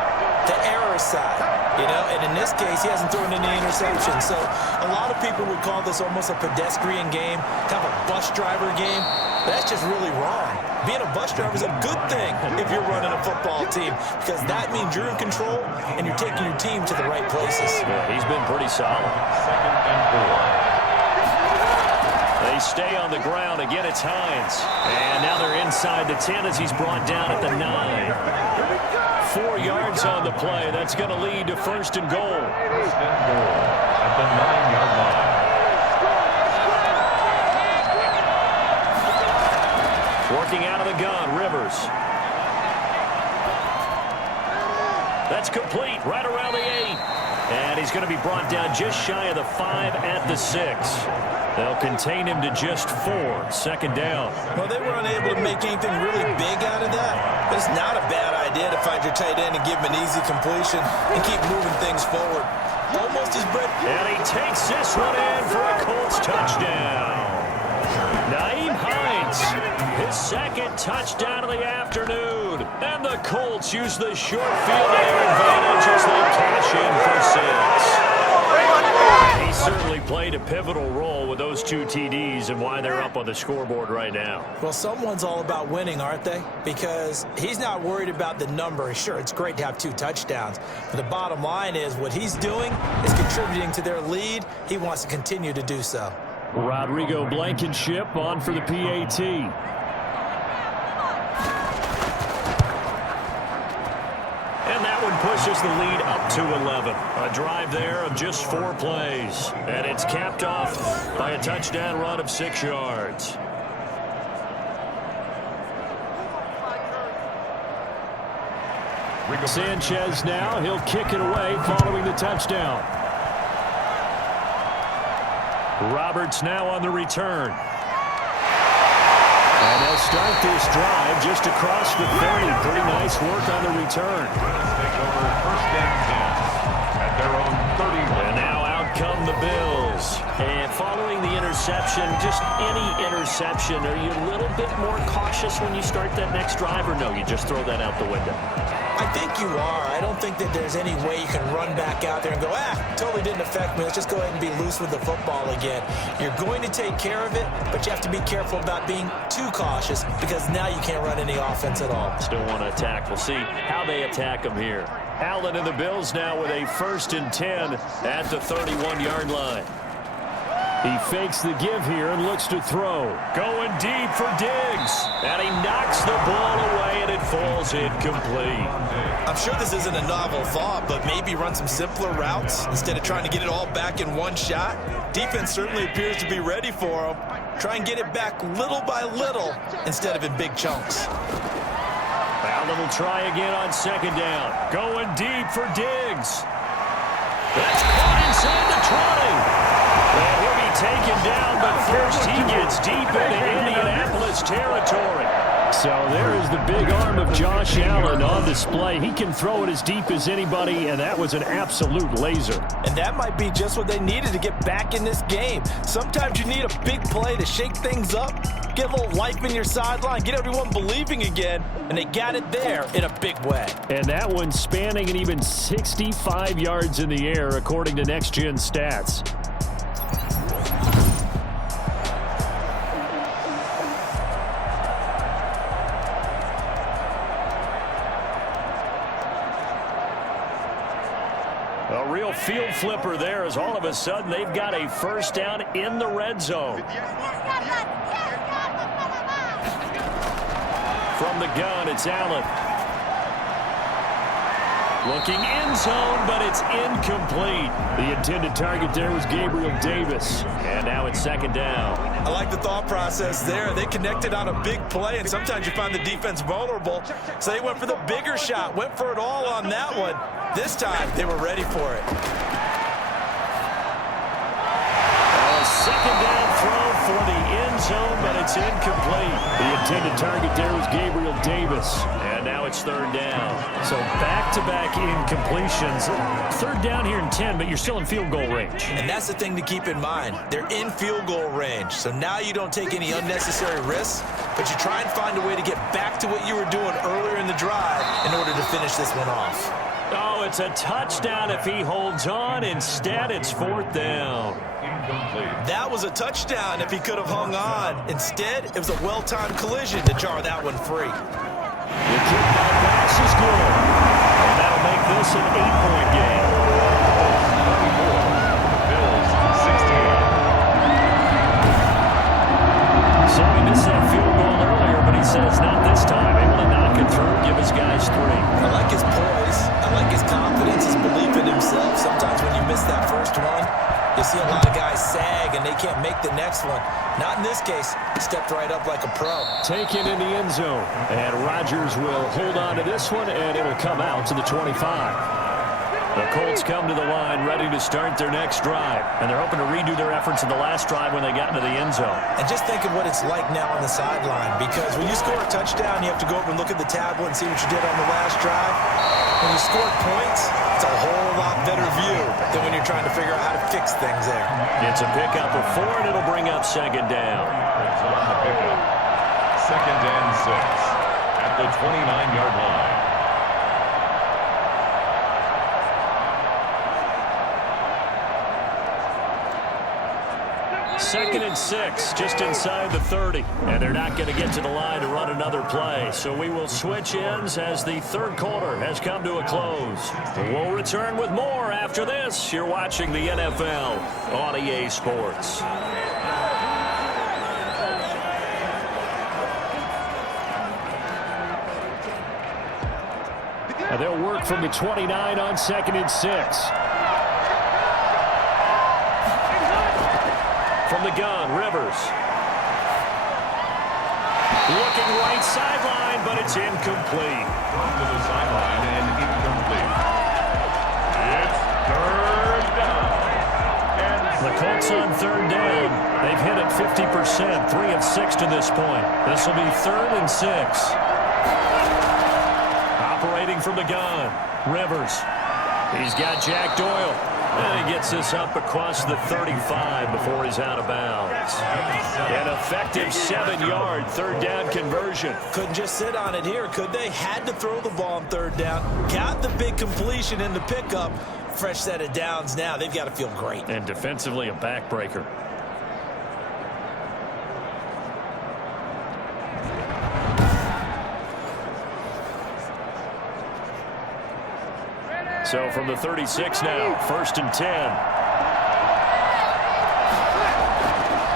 the error side, you know, and in this case, he hasn't thrown any interceptions. So a lot of people would call this almost a pedestrian game, kind of a bus driver game. That's just really wrong. Being a bus driver is a good thing if you're running a football team, because that means you're in control and you're taking your team to the right places. Yeah, he's been pretty solid. 2nd and 4. They stay on the ground. Again, it's Hines. And now they're inside the 10 as he's brought down at the 9. 4 yards on the play. That's going to lead to 1st and goal. 1st and goal at the 9-yard line. Working out of the gun, Rivers. That's complete, right around the 8. And he's going to be brought down just shy of the 5 at the 6. They'll contain him to just 4. 2nd down. Well, they were unable to make anything really big out of that, but it's not a bad idea to find your tight end and give him an easy completion and keep moving things forward. Almost his bread. And he takes this one in for a Colts touchdown. Nyheim Hines, his second touchdown of the afternoon. And the Colts use the short field air advantage as they cash in for 6. He certainly played a pivotal role with those 2 TDs and why they're up on the scoreboard right now. Well, someone's all about winning, aren't they? Because he's not worried about the number. Sure, it's great to have 2 touchdowns. But the bottom line is what he's doing is contributing to their lead. He wants to continue to do so. Rodrigo Blankenship on for the PAT. And that one pushes the lead up to 11. A drive there of just 4 plays. And it's capped off by a touchdown run of 6 yards. Sanchez now. He'll kick it away following the touchdown. Roberts now on the return. And they'll start this drive just across the 30. Pretty nice work on the return. Take over first and 10 at their own 31. And now out come the Bills. And following the interception, just any interception, are you a little bit more cautious when you start that next drive, or no, you just throw that out the window? I think you are. I don't think that there's any way you can run back out there and go, totally didn't affect me. Let's just go ahead and be loose with the football again. You're going to take care of it, but you have to be careful about being too cautious because now you can't run any offense at all. Still want to attack. We'll see how they attack them here. Allen and the Bills now with a 1st and 10 at the 31-yard line. He fakes the give here and looks to throw. Going deep for Diggs. And he knocks the ball away, and it falls incomplete. I'm sure this isn't a novel thought, but maybe run some simpler routes instead of trying to get it all back in one shot. Defense certainly appears to be ready for him. Try and get it back little by little instead of in big chunks. Allen will try again on 2nd down. Going deep for Diggs. That's caught inside the 20. And he'll be taken down, but first he gets deep into Indianapolis territory. So there is the big arm of Josh Allen on display. He can throw it as deep as anybody, and that was an absolute laser. And that might be just what they needed to get back in this game. Sometimes you need a big play to shake things up, get a little life in your sideline, get everyone believing again, and they got it there in a big way. And that one spanning an even 65 yards in the air, according to Next Gen Stats. A real field flipper there as all of a sudden they've got a 1st down in the red zone. From the gun, it's Allen. Looking end zone, but it's incomplete. The intended target there was Gabriel Davis. And now it's 2nd down. I like the thought process there. They connected on a big play, and sometimes you find the defense vulnerable. So they went for the bigger shot, went for it all on that one. This time, they were ready for it. A 2nd down throw for the end zone, but it's incomplete. The intended target there was Gabriel Davis. And now it's 3rd down. So back-to-back incompletions. 3rd down here in 10, but you're still in field goal range. And that's the thing to keep in mind. They're in field goal range. So now you don't take any unnecessary risks, but you try and find a way to get back to what you were doing earlier in the drive in order to finish this one off. Oh, it's a touchdown if he holds on. Instead, it's 4th down. That was a touchdown if he could have hung on. Instead, it was a well-timed collision to jar that one free. The kickback pass is good. And that'll make this an 8-point game. Bills 68. So he missed that field goal earlier, but he says not this time. Able to knock it through, give his guys 3. I like his poise. I like his confidence, his belief in himself. Sometimes when you miss that first one, you see a lot of guys sag and they can't make the next one. Not in this case. He stepped right up like a pro. Taken in the end zone. And Rodgers will hold on to this one, and it'll come out to the 25. The Colts come to the line ready to start their next drive. And they're hoping to redo their efforts in the last drive when they got into the end zone. And just think of what it's like now on the sideline, because when you score a touchdown, you have to go over and look at the tablet and see what you did on the last drive. When you score points, it's a whole lot better view than when you're trying to figure out how to fix things there. It's a pickup of 4, and it'll bring up second down. On the pickup. 2nd and 6 at the 29-yard line. Second and 6, just inside the 30. And they're not going to get to the line to run another play. So we will switch ends as the third quarter has come to a close. We'll return with more after this. You're watching the NFL on EA Sports. And they'll work from the 29 on 2nd and 6. From the gun, Rivers. Looking right sideline, but it's incomplete. To the sideline and incomplete. It's 3rd down. The Colts on 3rd down. They've hit it 50%, 3 of 6 to this point. This will be 3rd and 6. Operating from the gun, Rivers. He's got Jack Doyle. And he gets this up across the 35 before he's out of bounds. An effective 7-yard 3rd down conversion. Couldn't just sit on it here, could they? Had to throw the ball on 3rd down. Got the big completion in the pickup. Fresh set of downs now. They've got to feel great. And defensively, a backbreaker. So from the 36 now, 1st and 10.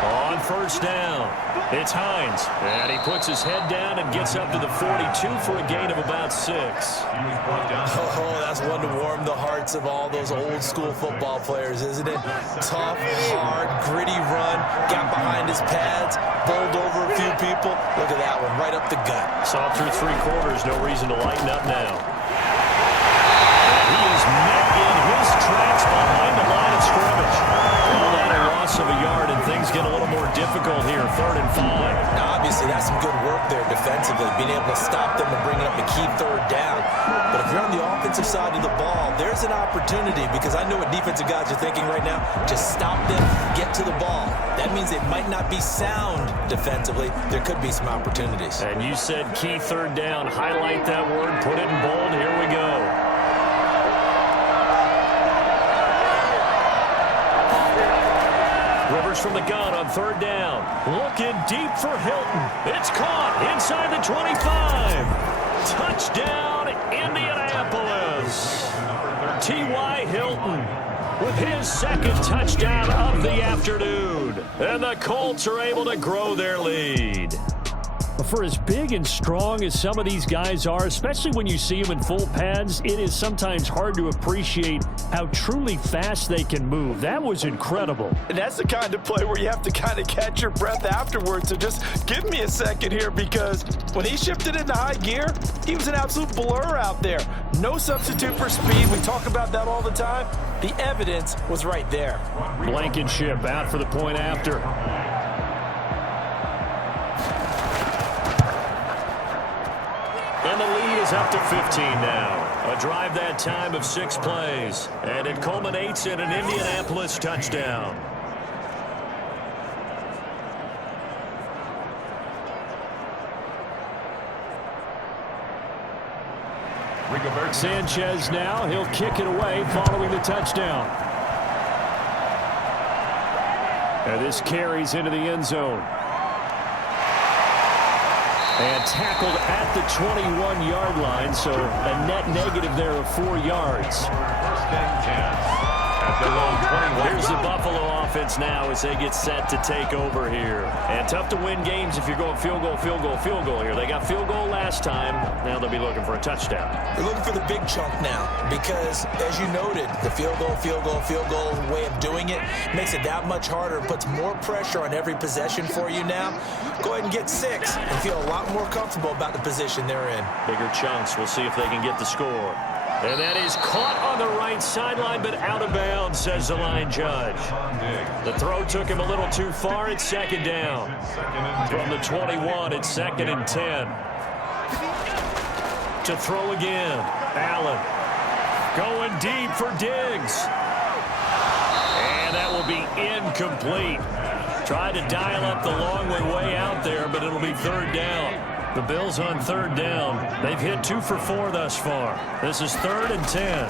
On 1st down, it's Hines. And he puts his head down and gets up to the 42 for a gain of about 6. Oh, that's one to warm the hearts of all those old school football players, isn't it? Tough, hard, gritty run, got behind his pads, bowled over a few people. Look at that one, right up the gut. Saw through 3 quarters, no reason to lighten up now. He is met in his tracks behind the line of scrimmage. Well, that a loss of a yard, and things get a little more difficult here, 3rd and 5. Now, obviously, that's some good work there defensively, being able to stop them and bring up a key 3rd down. But if you're on the offensive side of the ball, there's an opportunity, because I know what defensive guys are thinking right now. Just stop them, get to the ball. That means they might not be sound defensively. There could be some opportunities. And you said key 3rd down. Highlight that word, put it in bold. Here we go. Rivers from the gun on 3rd down. Looking deep for Hilton. It's caught inside the 25. Touchdown, Indianapolis. T.Y. Hilton with his 2nd touchdown of the afternoon. And the Colts are able to grow their lead. For as big and strong as some of these guys are, especially when you see them in full pads, it is sometimes hard to appreciate how truly fast they can move. That was incredible. And that's the kind of play where you have to kind of catch your breath afterwards. So just give me a second here, because when he shifted into high gear, he was an absolute blur out there. No substitute for speed. We talk about that all the time. The evidence was right there. Blankenship out for the point after. And the lead is up to 15 now. A drive that time of 6 plays. And it culminates in an Indianapolis touchdown. Sanchez now, he'll kick it away following the touchdown. And this carries into the end zone. And tackled at the 21-yard line, so a net negative there of 4 yards. 1st and 10. At the long 21. Here's the Buffalo offense now as they get set to take over here. And tough to win games if you're going field goal, field goal, field goal here. They got field goal last time. Now they'll be looking for a touchdown. They're looking for the big chunk now, because, as you noted, the field goal way of doing it makes it that much harder and puts more pressure on every possession for you now. Go ahead and get 6 and feel a lot more comfortable about the position they're in. Bigger chunks. We'll see if they can get the score. And that is caught on the right sideline, but out of bounds, says the line judge. The throw took him a little too far. It's second down. From the 21, it's 2nd and 10. To throw again, Allen. Going deep for Diggs. And that will be incomplete. Tried to dial up the long way out there, but it'll be 3rd down. The Bills on 3rd down. They've hit 2 for 4 thus far. This is 3rd and 10.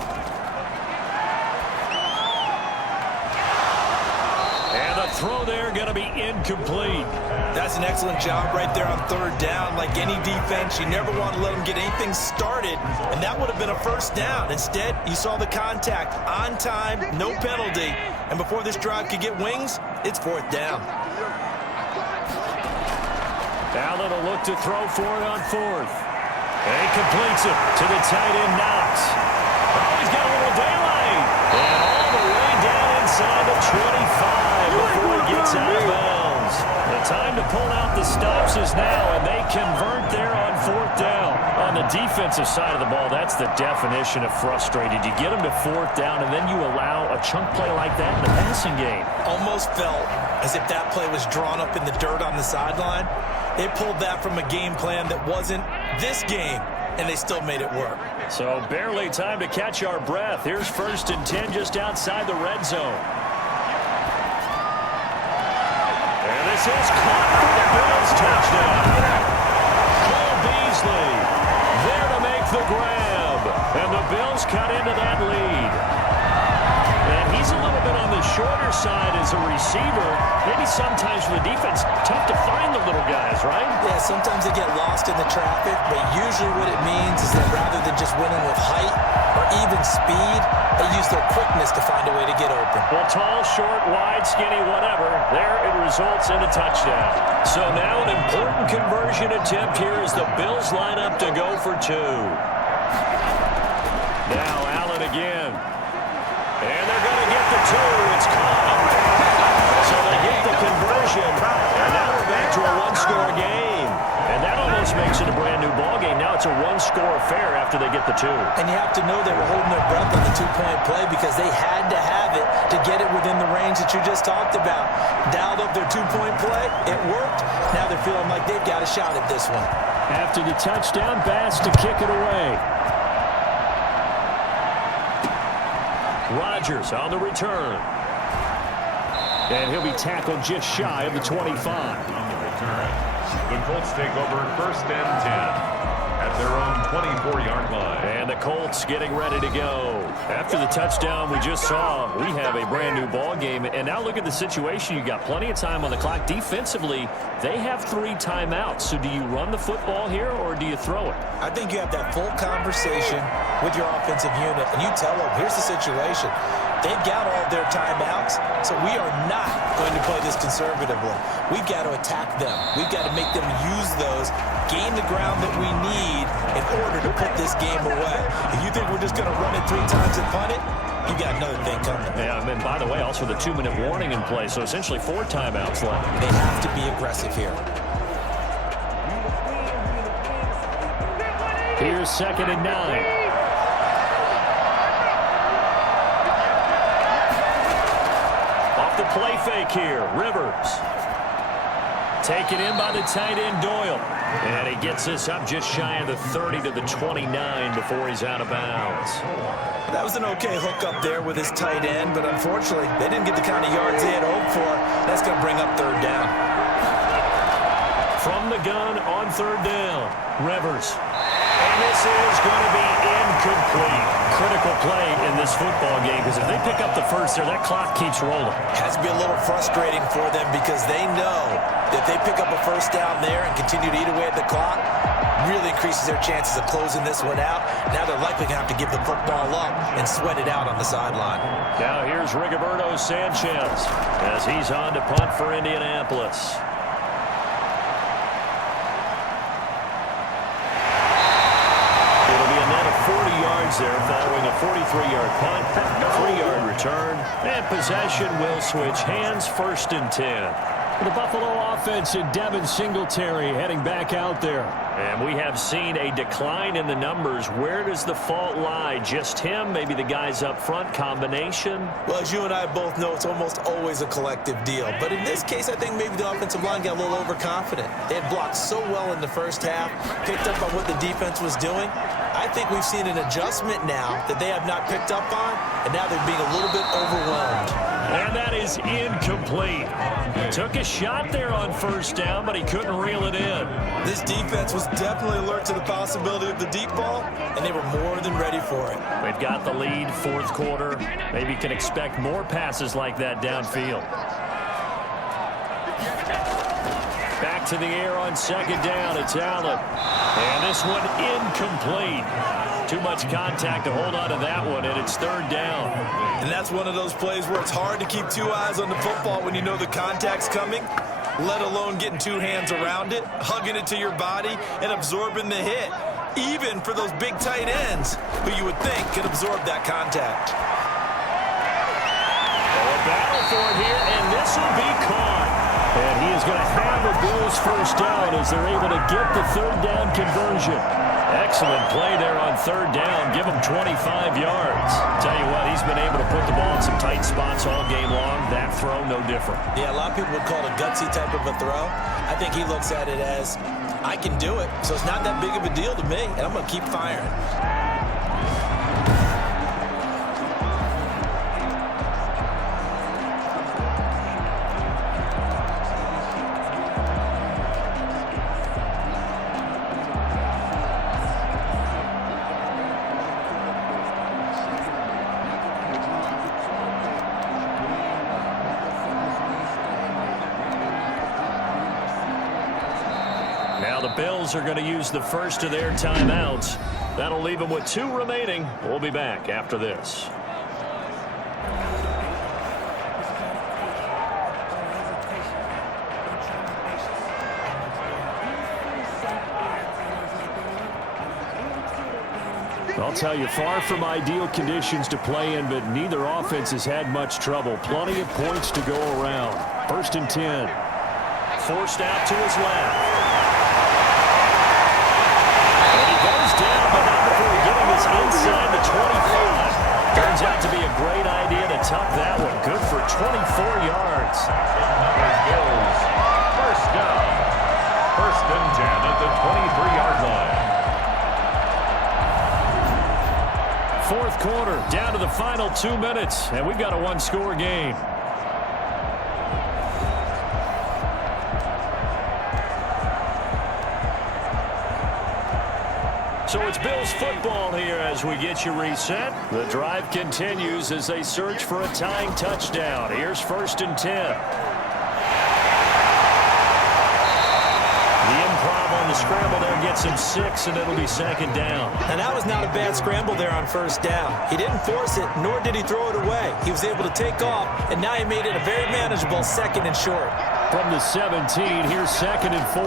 And the throw there going to be incomplete. That's an excellent job right there on 3rd down. Like any defense, you never want to let them get anything started, and that would have been a 1st down. Instead, you saw the contact on time, no penalty, and before this drive could get wings, it's 4th down. Allen will look to throw for it on 4th. And he completes it to the tight end, Knox. Oh, he's got a little daylight. And all the way down inside the 25 before he gets out of bounds. The time to pull out the stops is now, and they convert there on 4th down. On the defensive side of the ball, that's the definition of frustrated. You get them to 4th down, and then you allow a chunk play like that in the passing game. Almost felt as if that play was drawn up in the dirt on the sideline. They pulled that from a game plan that wasn't this game, and they still made it work. So barely time to catch our breath. Here's 1st and 10 just outside the red zone. And this is caught for the Bills touchdown. Cole Beasley there to make the grab. And the Bills cut into that lead. And he's a little bit on the shorter side as a receiver. Maybe sometimes for the defense, tough to find the little guys, right? Yeah, sometimes they get lost in the traffic, but usually what it means is that rather than just winning with height or even speed, they use their quickness to find a way to get open. Well, tall, short, wide, skinny, whatever, there it results in a touchdown. So now an important conversion attempt here as the Bills line up to go for 2. Now Allen again. And they're going to get the 2. It's caught. So they get the conversion. And now we're back to a 1-score game. And that almost makes it a brand-new ball game. Now it's a 1-score affair after they get the 2. And you have to know they were holding their breath on the 2-point play because they had to have it to get it within the range that you just talked about. Dialed up their 2-point play. It worked. Now they're feeling like they've got a shot at this one. After the touchdown, Bass to kick it away. Rodgers on the return. And he'll be tackled just shy of the 25. On the return, the Colts take over 1st and 10 at their own 24-yard line. And the Colts getting ready to go. After the touchdown we just saw, we have a brand new ball game. And now look at the situation. You got plenty of time on the clock. Defensively, they have 3 timeouts. So do you run the football here or do you throw it? I think you have that full conversation with your offensive unit, and you tell them, here's the situation. They've got all their timeouts, so we are not going to play this conservatively. We've got to attack them. We've got to make them use those, gain the ground that we need in order to put this game away. If you think we're just going to run it 3 times and punt it, you got another thing coming. Yeah, and by the way, also the 2-minute warning in play, so essentially 4 timeouts left. They have to be aggressive here. Here's 2nd and 9. Off the play fake here, Rivers. Taken in by the tight end, Doyle. And he gets this up just shy of the 30 to the 29 before he's out of bounds. That was an okay hook up there with his tight end, but unfortunately, they didn't get the kind of yards they had hoped for. That's going to bring up 3rd down. From the gun on 3rd down, Rivers. And this is going to be incomplete. Critical play in this football game because if they pick up the first there, that clock keeps rolling. Has to be a little frustrating for them because they know that if they pick up a 1st down there and continue to eat away at the clock, really increases their chances of closing this one out. Now they're likely going to have to give the football up and sweat it out on the sideline. Now here's Rigoberto Sanchez as he's on to punt for Indianapolis. There following a 43-yard punt, a 3-yard return, and possession will switch hands 1st and 10. The Buffalo offense and Devin Singletary heading back out there. And we have seen a decline in the numbers. Where does the fault lie? Just him? Maybe the guys up front? Combination? Well, as you and I both know, it's almost always a collective deal. But in this case, I think maybe the offensive line got a little overconfident. They had blocked so well in the first half, picked up on what the defense was doing. I think we've seen an adjustment now that they have not picked up on, and now they're being a little bit overwhelmed. And that is incomplete. Took a shot there on first down, but he couldn't reel it in. This defense was definitely alert to the possibility of the deep ball, and they were more than ready for it. They've got the lead, fourth quarter. Maybe can expect more passes like that downfield. Back to the air on second down. It's Allen. And this one incomplete. Too much contact to hold on to that one, and it's third down. And that's one of those plays where it's hard to keep two eyes on the football when you know the contact's coming, let alone getting two hands around it, hugging it to your body, and absorbing the hit, even for those big tight ends who you would think could absorb that contact. A battle for it here, and this will be caught. And he is going to have a Bills first down as they're able to get the third down conversion. Excellent play there on third down. Give him 25 yards. Tell you what, he's been able to put the ball in some tight spots all game long. That throw, no different. Yeah, a lot of people would call it a gutsy type of a throw. I think he looks at it as, I can do it, so it's not that big of a deal to me, and I'm going to keep firing. Now the Bills are going to use the first of their timeouts. That'll leave them with 2 remaining. We'll be back after this. I'll tell you, far from ideal conditions to play in, but neither offense has had much trouble. Plenty of points to go around. First and 10. Forced out to his left. And he goes down, but not before getting us inside the 25. Turns out to be a great idea to tuck that one. Good for 24 yards. Bills, first down. First and 10 at the 23-yard line. Fourth quarter, down to the final 2 minutes, and we've got a one-score game. So it's Bills football here as we get you reset. The drive continues as they search for a tying touchdown. Here's first and 10. The improv on the scramble there gets him 6, and it'll be second down. And that was not a bad scramble there on first down. He didn't force it, nor did he throw it away. He was able to take off, and now he made it a very manageable second and short. From the 17, here's second and 4.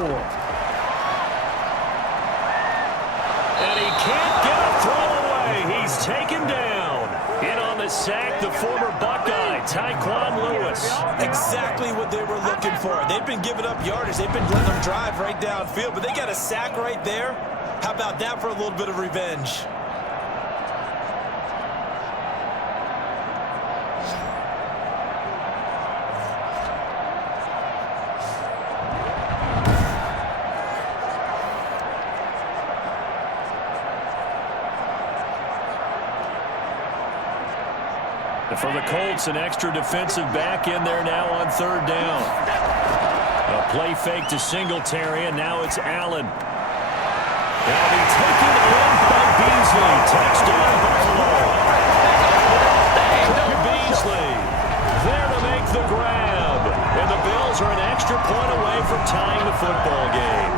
And he can't get a throw away. He's taken down. In on the sack, the former Buckeye, Tyquan Lewis. Exactly what they were looking for. They've been giving up yardage. They've been letting them drive right downfield, but they got a sack right there. How about that for a little bit of revenge? For the Colts, an extra defensive back in there now on third down. A play fake to Singletary, and now it's Allen. That'll be taken in by Beasley. Touchdown, Buffalo. Bill Beasley there to make the grab. And the Bills are an extra point away from tying the football game.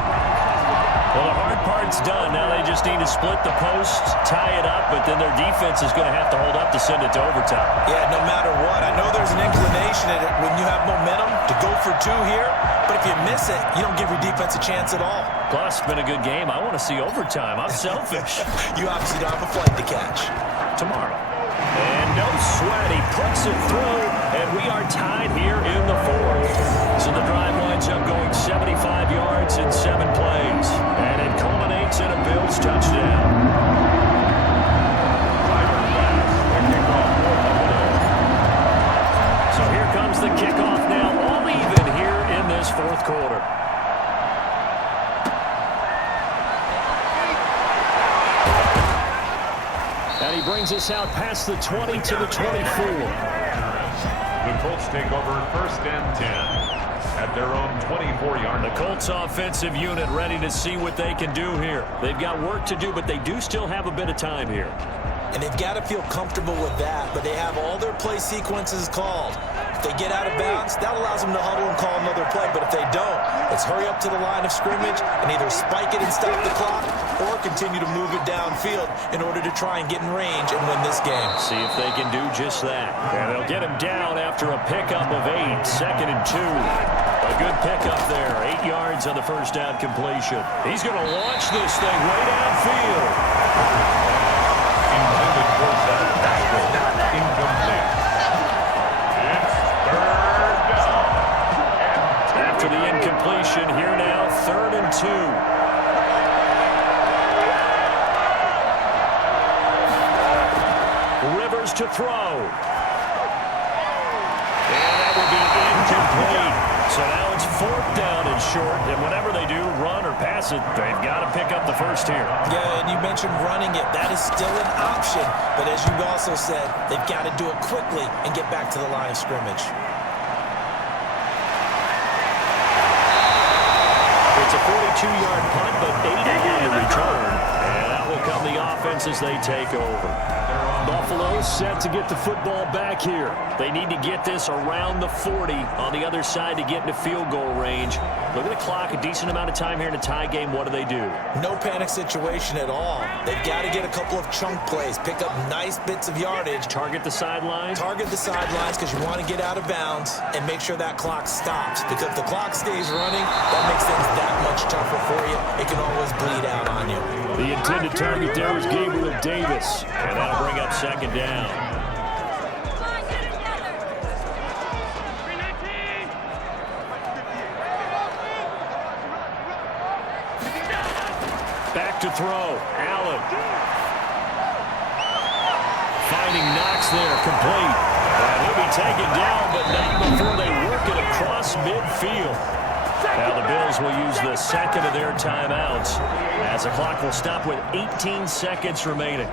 Well, the hard part's done. Now they just need to split the post, tie it up, but then their defense is going to have to hold up to send it to overtime. Yeah, no matter what. I know there's an inclination in it when you have momentum to go for 2 here, but if you miss it, you don't give your defense a chance at all. Plus, it's been a good game. I want to see overtime. I'm selfish. You obviously don't have a flight to catch. Tomorrow. And no sweat. He puts it through, and and we are tied here in the fourth. So the drive winds up going 75 yards in 7 plays, and it culminates in a Bills touchdown. So here comes the kickoff now, all even here in this fourth quarter. And he brings us out past the 20 to the 24. The Colts take over 1st and 10 at their own 24-yard line. The Colts offensive unit ready to see what they can do here. They've got work to do, but they do still have a bit of time here. And they've got to feel comfortable with that, but they have all their play sequences called. If they get out of bounds, that allows them to huddle and call another play. But if they don't, let's hurry up to the line of scrimmage and either spike it and stop the clock or continue to move it downfield in order to try and get in range and win this game. See if they can do just that. And they'll get him down after a pickup of 8, 2nd and 2. A good pickup there, 8 yards on the first down completion. He's going to launch this thing way downfield. Intended for Zach Pascal. Incomplete. It's 3rd down. After the incompletion, here now, 3rd and 2. Rivers to throw. And that will be incomplete. So now it's 4th down and short, and whatever they do, run or pass it, they've got to pick up the first here. Yeah, and you mentioned running it. That is still an option. But as you also said, they've got to do it quickly and get back to the line of scrimmage. It's a 42-yard punt, but 8 ahead in return. And that will come the offense as they take over. Buffalo set to get the football back here. They need to get this around the 40 on the other side to get into field goal range. Look at the clock, a decent amount of time here in a tie game. What do? No panic situation at all. They've got to get a couple of chunk plays, pick up nice bits of yardage. Target the sidelines? Target the sidelines because you want to get out of bounds and make sure that clock stops. Because if the clock stays running, that makes things that much tougher for you. It can always bleed out on you. The intended target there was Gabriel Davis. And that'll bring up 2nd down. Back to throw. Allen. Finding Knox there, complete. And he'll be taken down, but not before they work it across midfield. Now the Bills will use the 2nd of their timeouts as the clock will stop with 18 seconds remaining.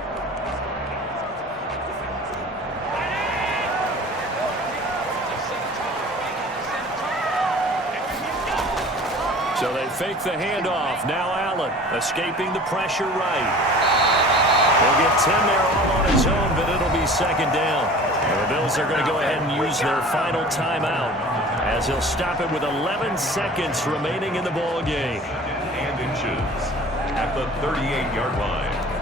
So they fake the handoff. Now Allen escaping the pressure right. They'll get 10 there all on his own, but it'll be 2nd down. And the Bills are going to go ahead and use their final timeout as he'll stop it with 11 seconds remaining in the ball game. And inches at the 38-yard line.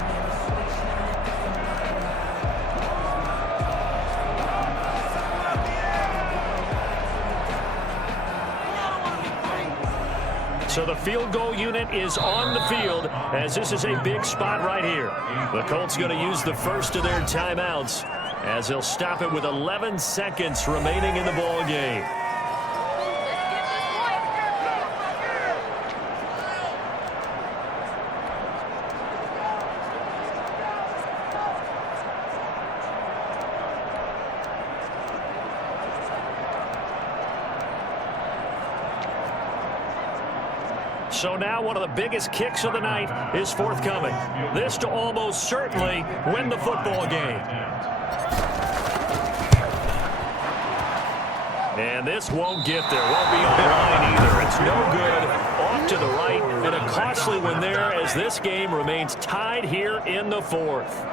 So the field goal unit is on the field as this is a big spot right here. The Colts going to use the first of their timeouts as they'll stop it with 11 seconds remaining in the ball game. So now one of the biggest kicks of the night is forthcoming. This to almost certainly win the football game. And this won't get there. Won't be on the line either. It's no good. Off to the right. And a costly one there as this game remains tied here in the fourth.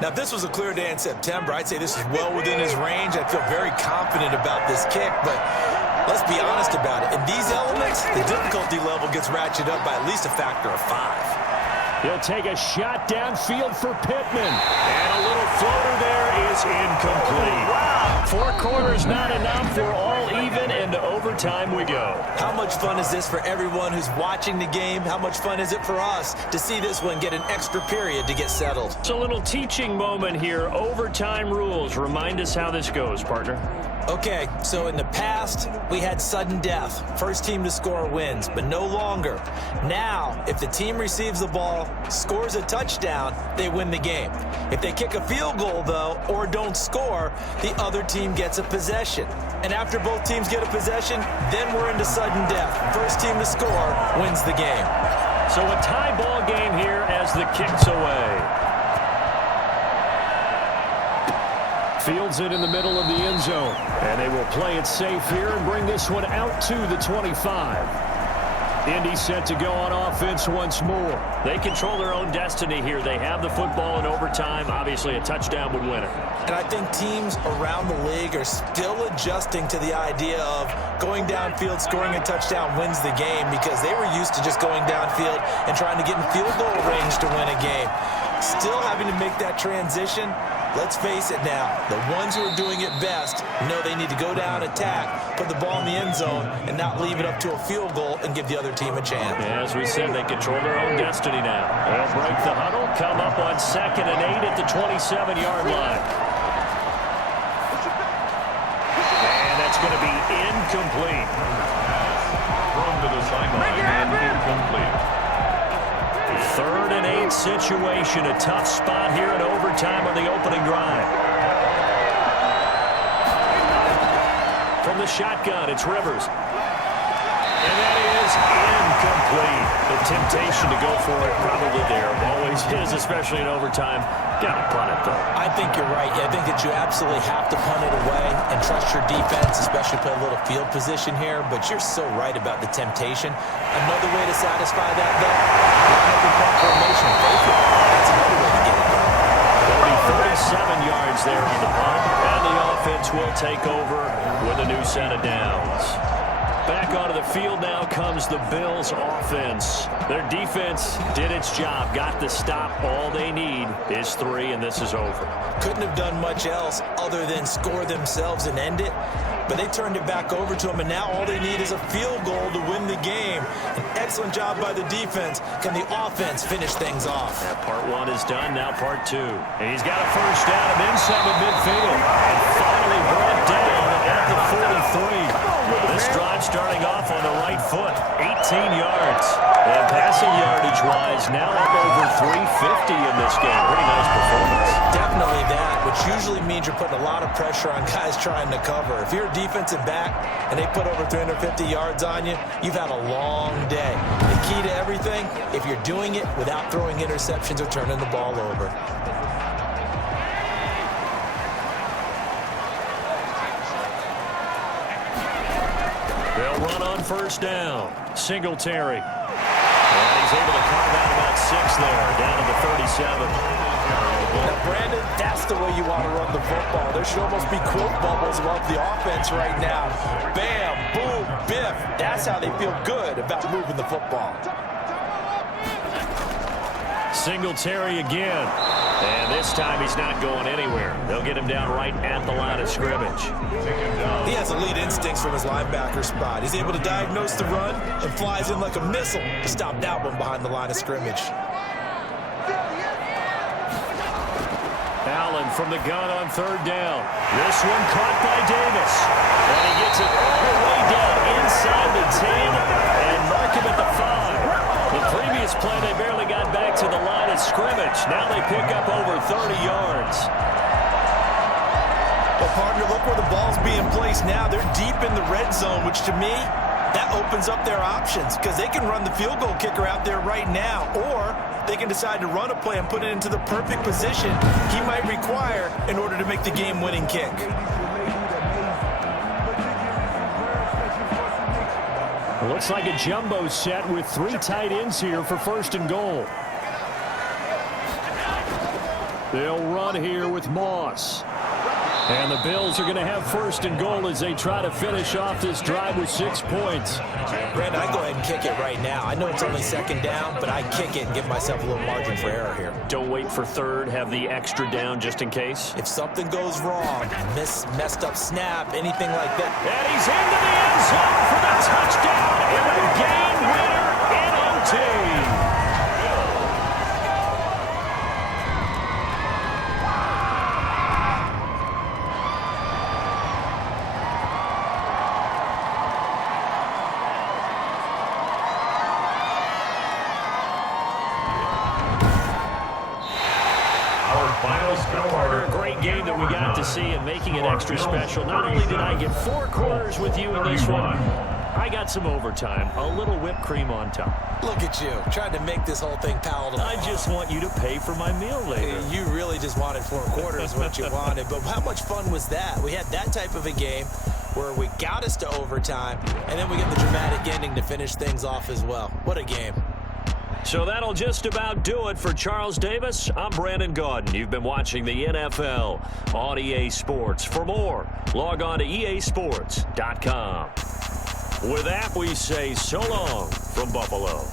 Now, if this was a clear day in September, I'd say this is well within his range. I feel very confident about this kick, but let's be honest about it. In these elements, the difficulty level gets ratcheted up by at least a factor of 5. He'll take a shot downfield for Pittman. And a little floater there is incomplete. Wow. 4 quarters not enough. We're all even, and to overtime we go. How much fun is this for everyone who's watching the game? How much fun is it for us to see this one get an extra period to get settled? It's a little teaching moment here. Overtime rules. Remind us how this goes, partner. Okay, so in the past, we had sudden death. First team to score wins, but no longer. Now, if the team receives the ball, scores a touchdown, they win the game. If they kick a field goal, though, or don't score, the other team gets a possession. And after both teams get a possession, then we're into sudden death. First team to score wins the game. So a tie ball game here as the kick's away. Fields it in the middle of the end zone. And they will play it safe here and bring this one out to the 25. Indy set to go on offense once more. They control their own destiny here. They have the football in overtime. Obviously, a touchdown would win it. And I think teams around the league are still adjusting to the idea of going downfield, scoring a touchdown wins the game, because they were used to just going downfield and trying to get in field goal range to win a game. Still having to make that transition. Let's face it now, the ones who are doing it best know they need to go down, attack, put the ball in the end zone, and not leave it up to a field goal and give the other team a chance. As we said, they control their own destiny now. They'll break the huddle, come up on 2nd and 8 at the 27-yard line. And that's going to be incomplete. Thrown to the sideline and incomplete. 3rd and 8 situation. A tough spot here in overtime on the opening drive. From the shotgun, it's Rivers. And that is incomplete. The temptation to go for it probably there. Always is, especially in overtime. Got to punt it, though. I think you're right. I think that you absolutely have to punt it away and trust your defense, especially play a little field position here. But you're so right about the temptation. Another way to satisfy that, though, line up in punt formation. Fake it. That's another way to get it done. 37 yards there on the punt. And the offense will take over with a new set of downs. Back onto the field now comes the Bills offense. Their defense did its job, got the stop. All they need is 3, and this is over. Couldn't have done much else other than score themselves and end it. But they turned it back over to them, and now all they need is a field goal to win the game. An excellent job by the defense. Can the offense finish things off? That part 1 is done, now part 2. And he's got a first down and then some at midfield. And finally brought down at the 43. This drive starting off on the right foot, 18 yards. And passing yardage-wise, now up over 350 in this game. Pretty nice performance. Definitely that, which usually means you're putting a lot of pressure on guys trying to cover. If you're a defensive back and they put over 350 yards on you, you've had a long day. The key to everything, if you're doing it without throwing interceptions or turning the ball over. They'll run on first down. Singletary. And he's able to carve out about 6 there, down to the 37. Now, Brandon, that's the way you want to run the football. There should almost be quote bubbles above the offense right now. Bam, boom, biff. That's how they feel good about moving the football. Singletary again. And this time he's not going anywhere. They'll get him down right at the line of scrimmage. He has elite instincts from his linebacker spot. He's able to diagnose the run and flies in like a missile to stop that one behind the line of scrimmage. Allen from the gun on 3rd down. This one caught by Davis. And he gets it all the way down inside the 10 and mark him at the 5. The previous play, they barely got back to the line of scrimmage. Now they pick up over 30 yards. Well, partner, look where the ball's being placed now. They're deep in the red zone, which to me, that opens up their options because they can run the field goal kicker out there right now, or they can decide to run a play and put it into the perfect position he might require in order to make the game-winning kick. Looks like a jumbo set with 3 tight ends here for 1st and goal. They'll run here with Moss. And the Bills are going to have first and goal as they try to finish off this drive with 6 points. Brandon, I go ahead and kick it right now. I know it's only second down, but I kick it and give myself a little margin for error here. Don't wait for third. Have the extra down just in case. If something goes wrong, messed up snap, anything like that. And he's into the end zone for the touchdown and the game winner in OT. Game that we got to see and making it extra special. Not only did I get 4 quarters with you in this one, I got some overtime, a little whipped cream on top. Look at you, trying to make this whole thing palatable. I just want you to pay for my meal later. You really just wanted 4 quarters what you wanted, but how much fun was that? We had that type of a game where we got us to overtime, and then we get the dramatic ending to finish things off as well. What a game. So that'll just about do it for Charles Davis. I'm Brandon Gaudin. You've been watching the NFL on EA Sports. For more, log on to easports.com. With that, we say so long from Buffalo.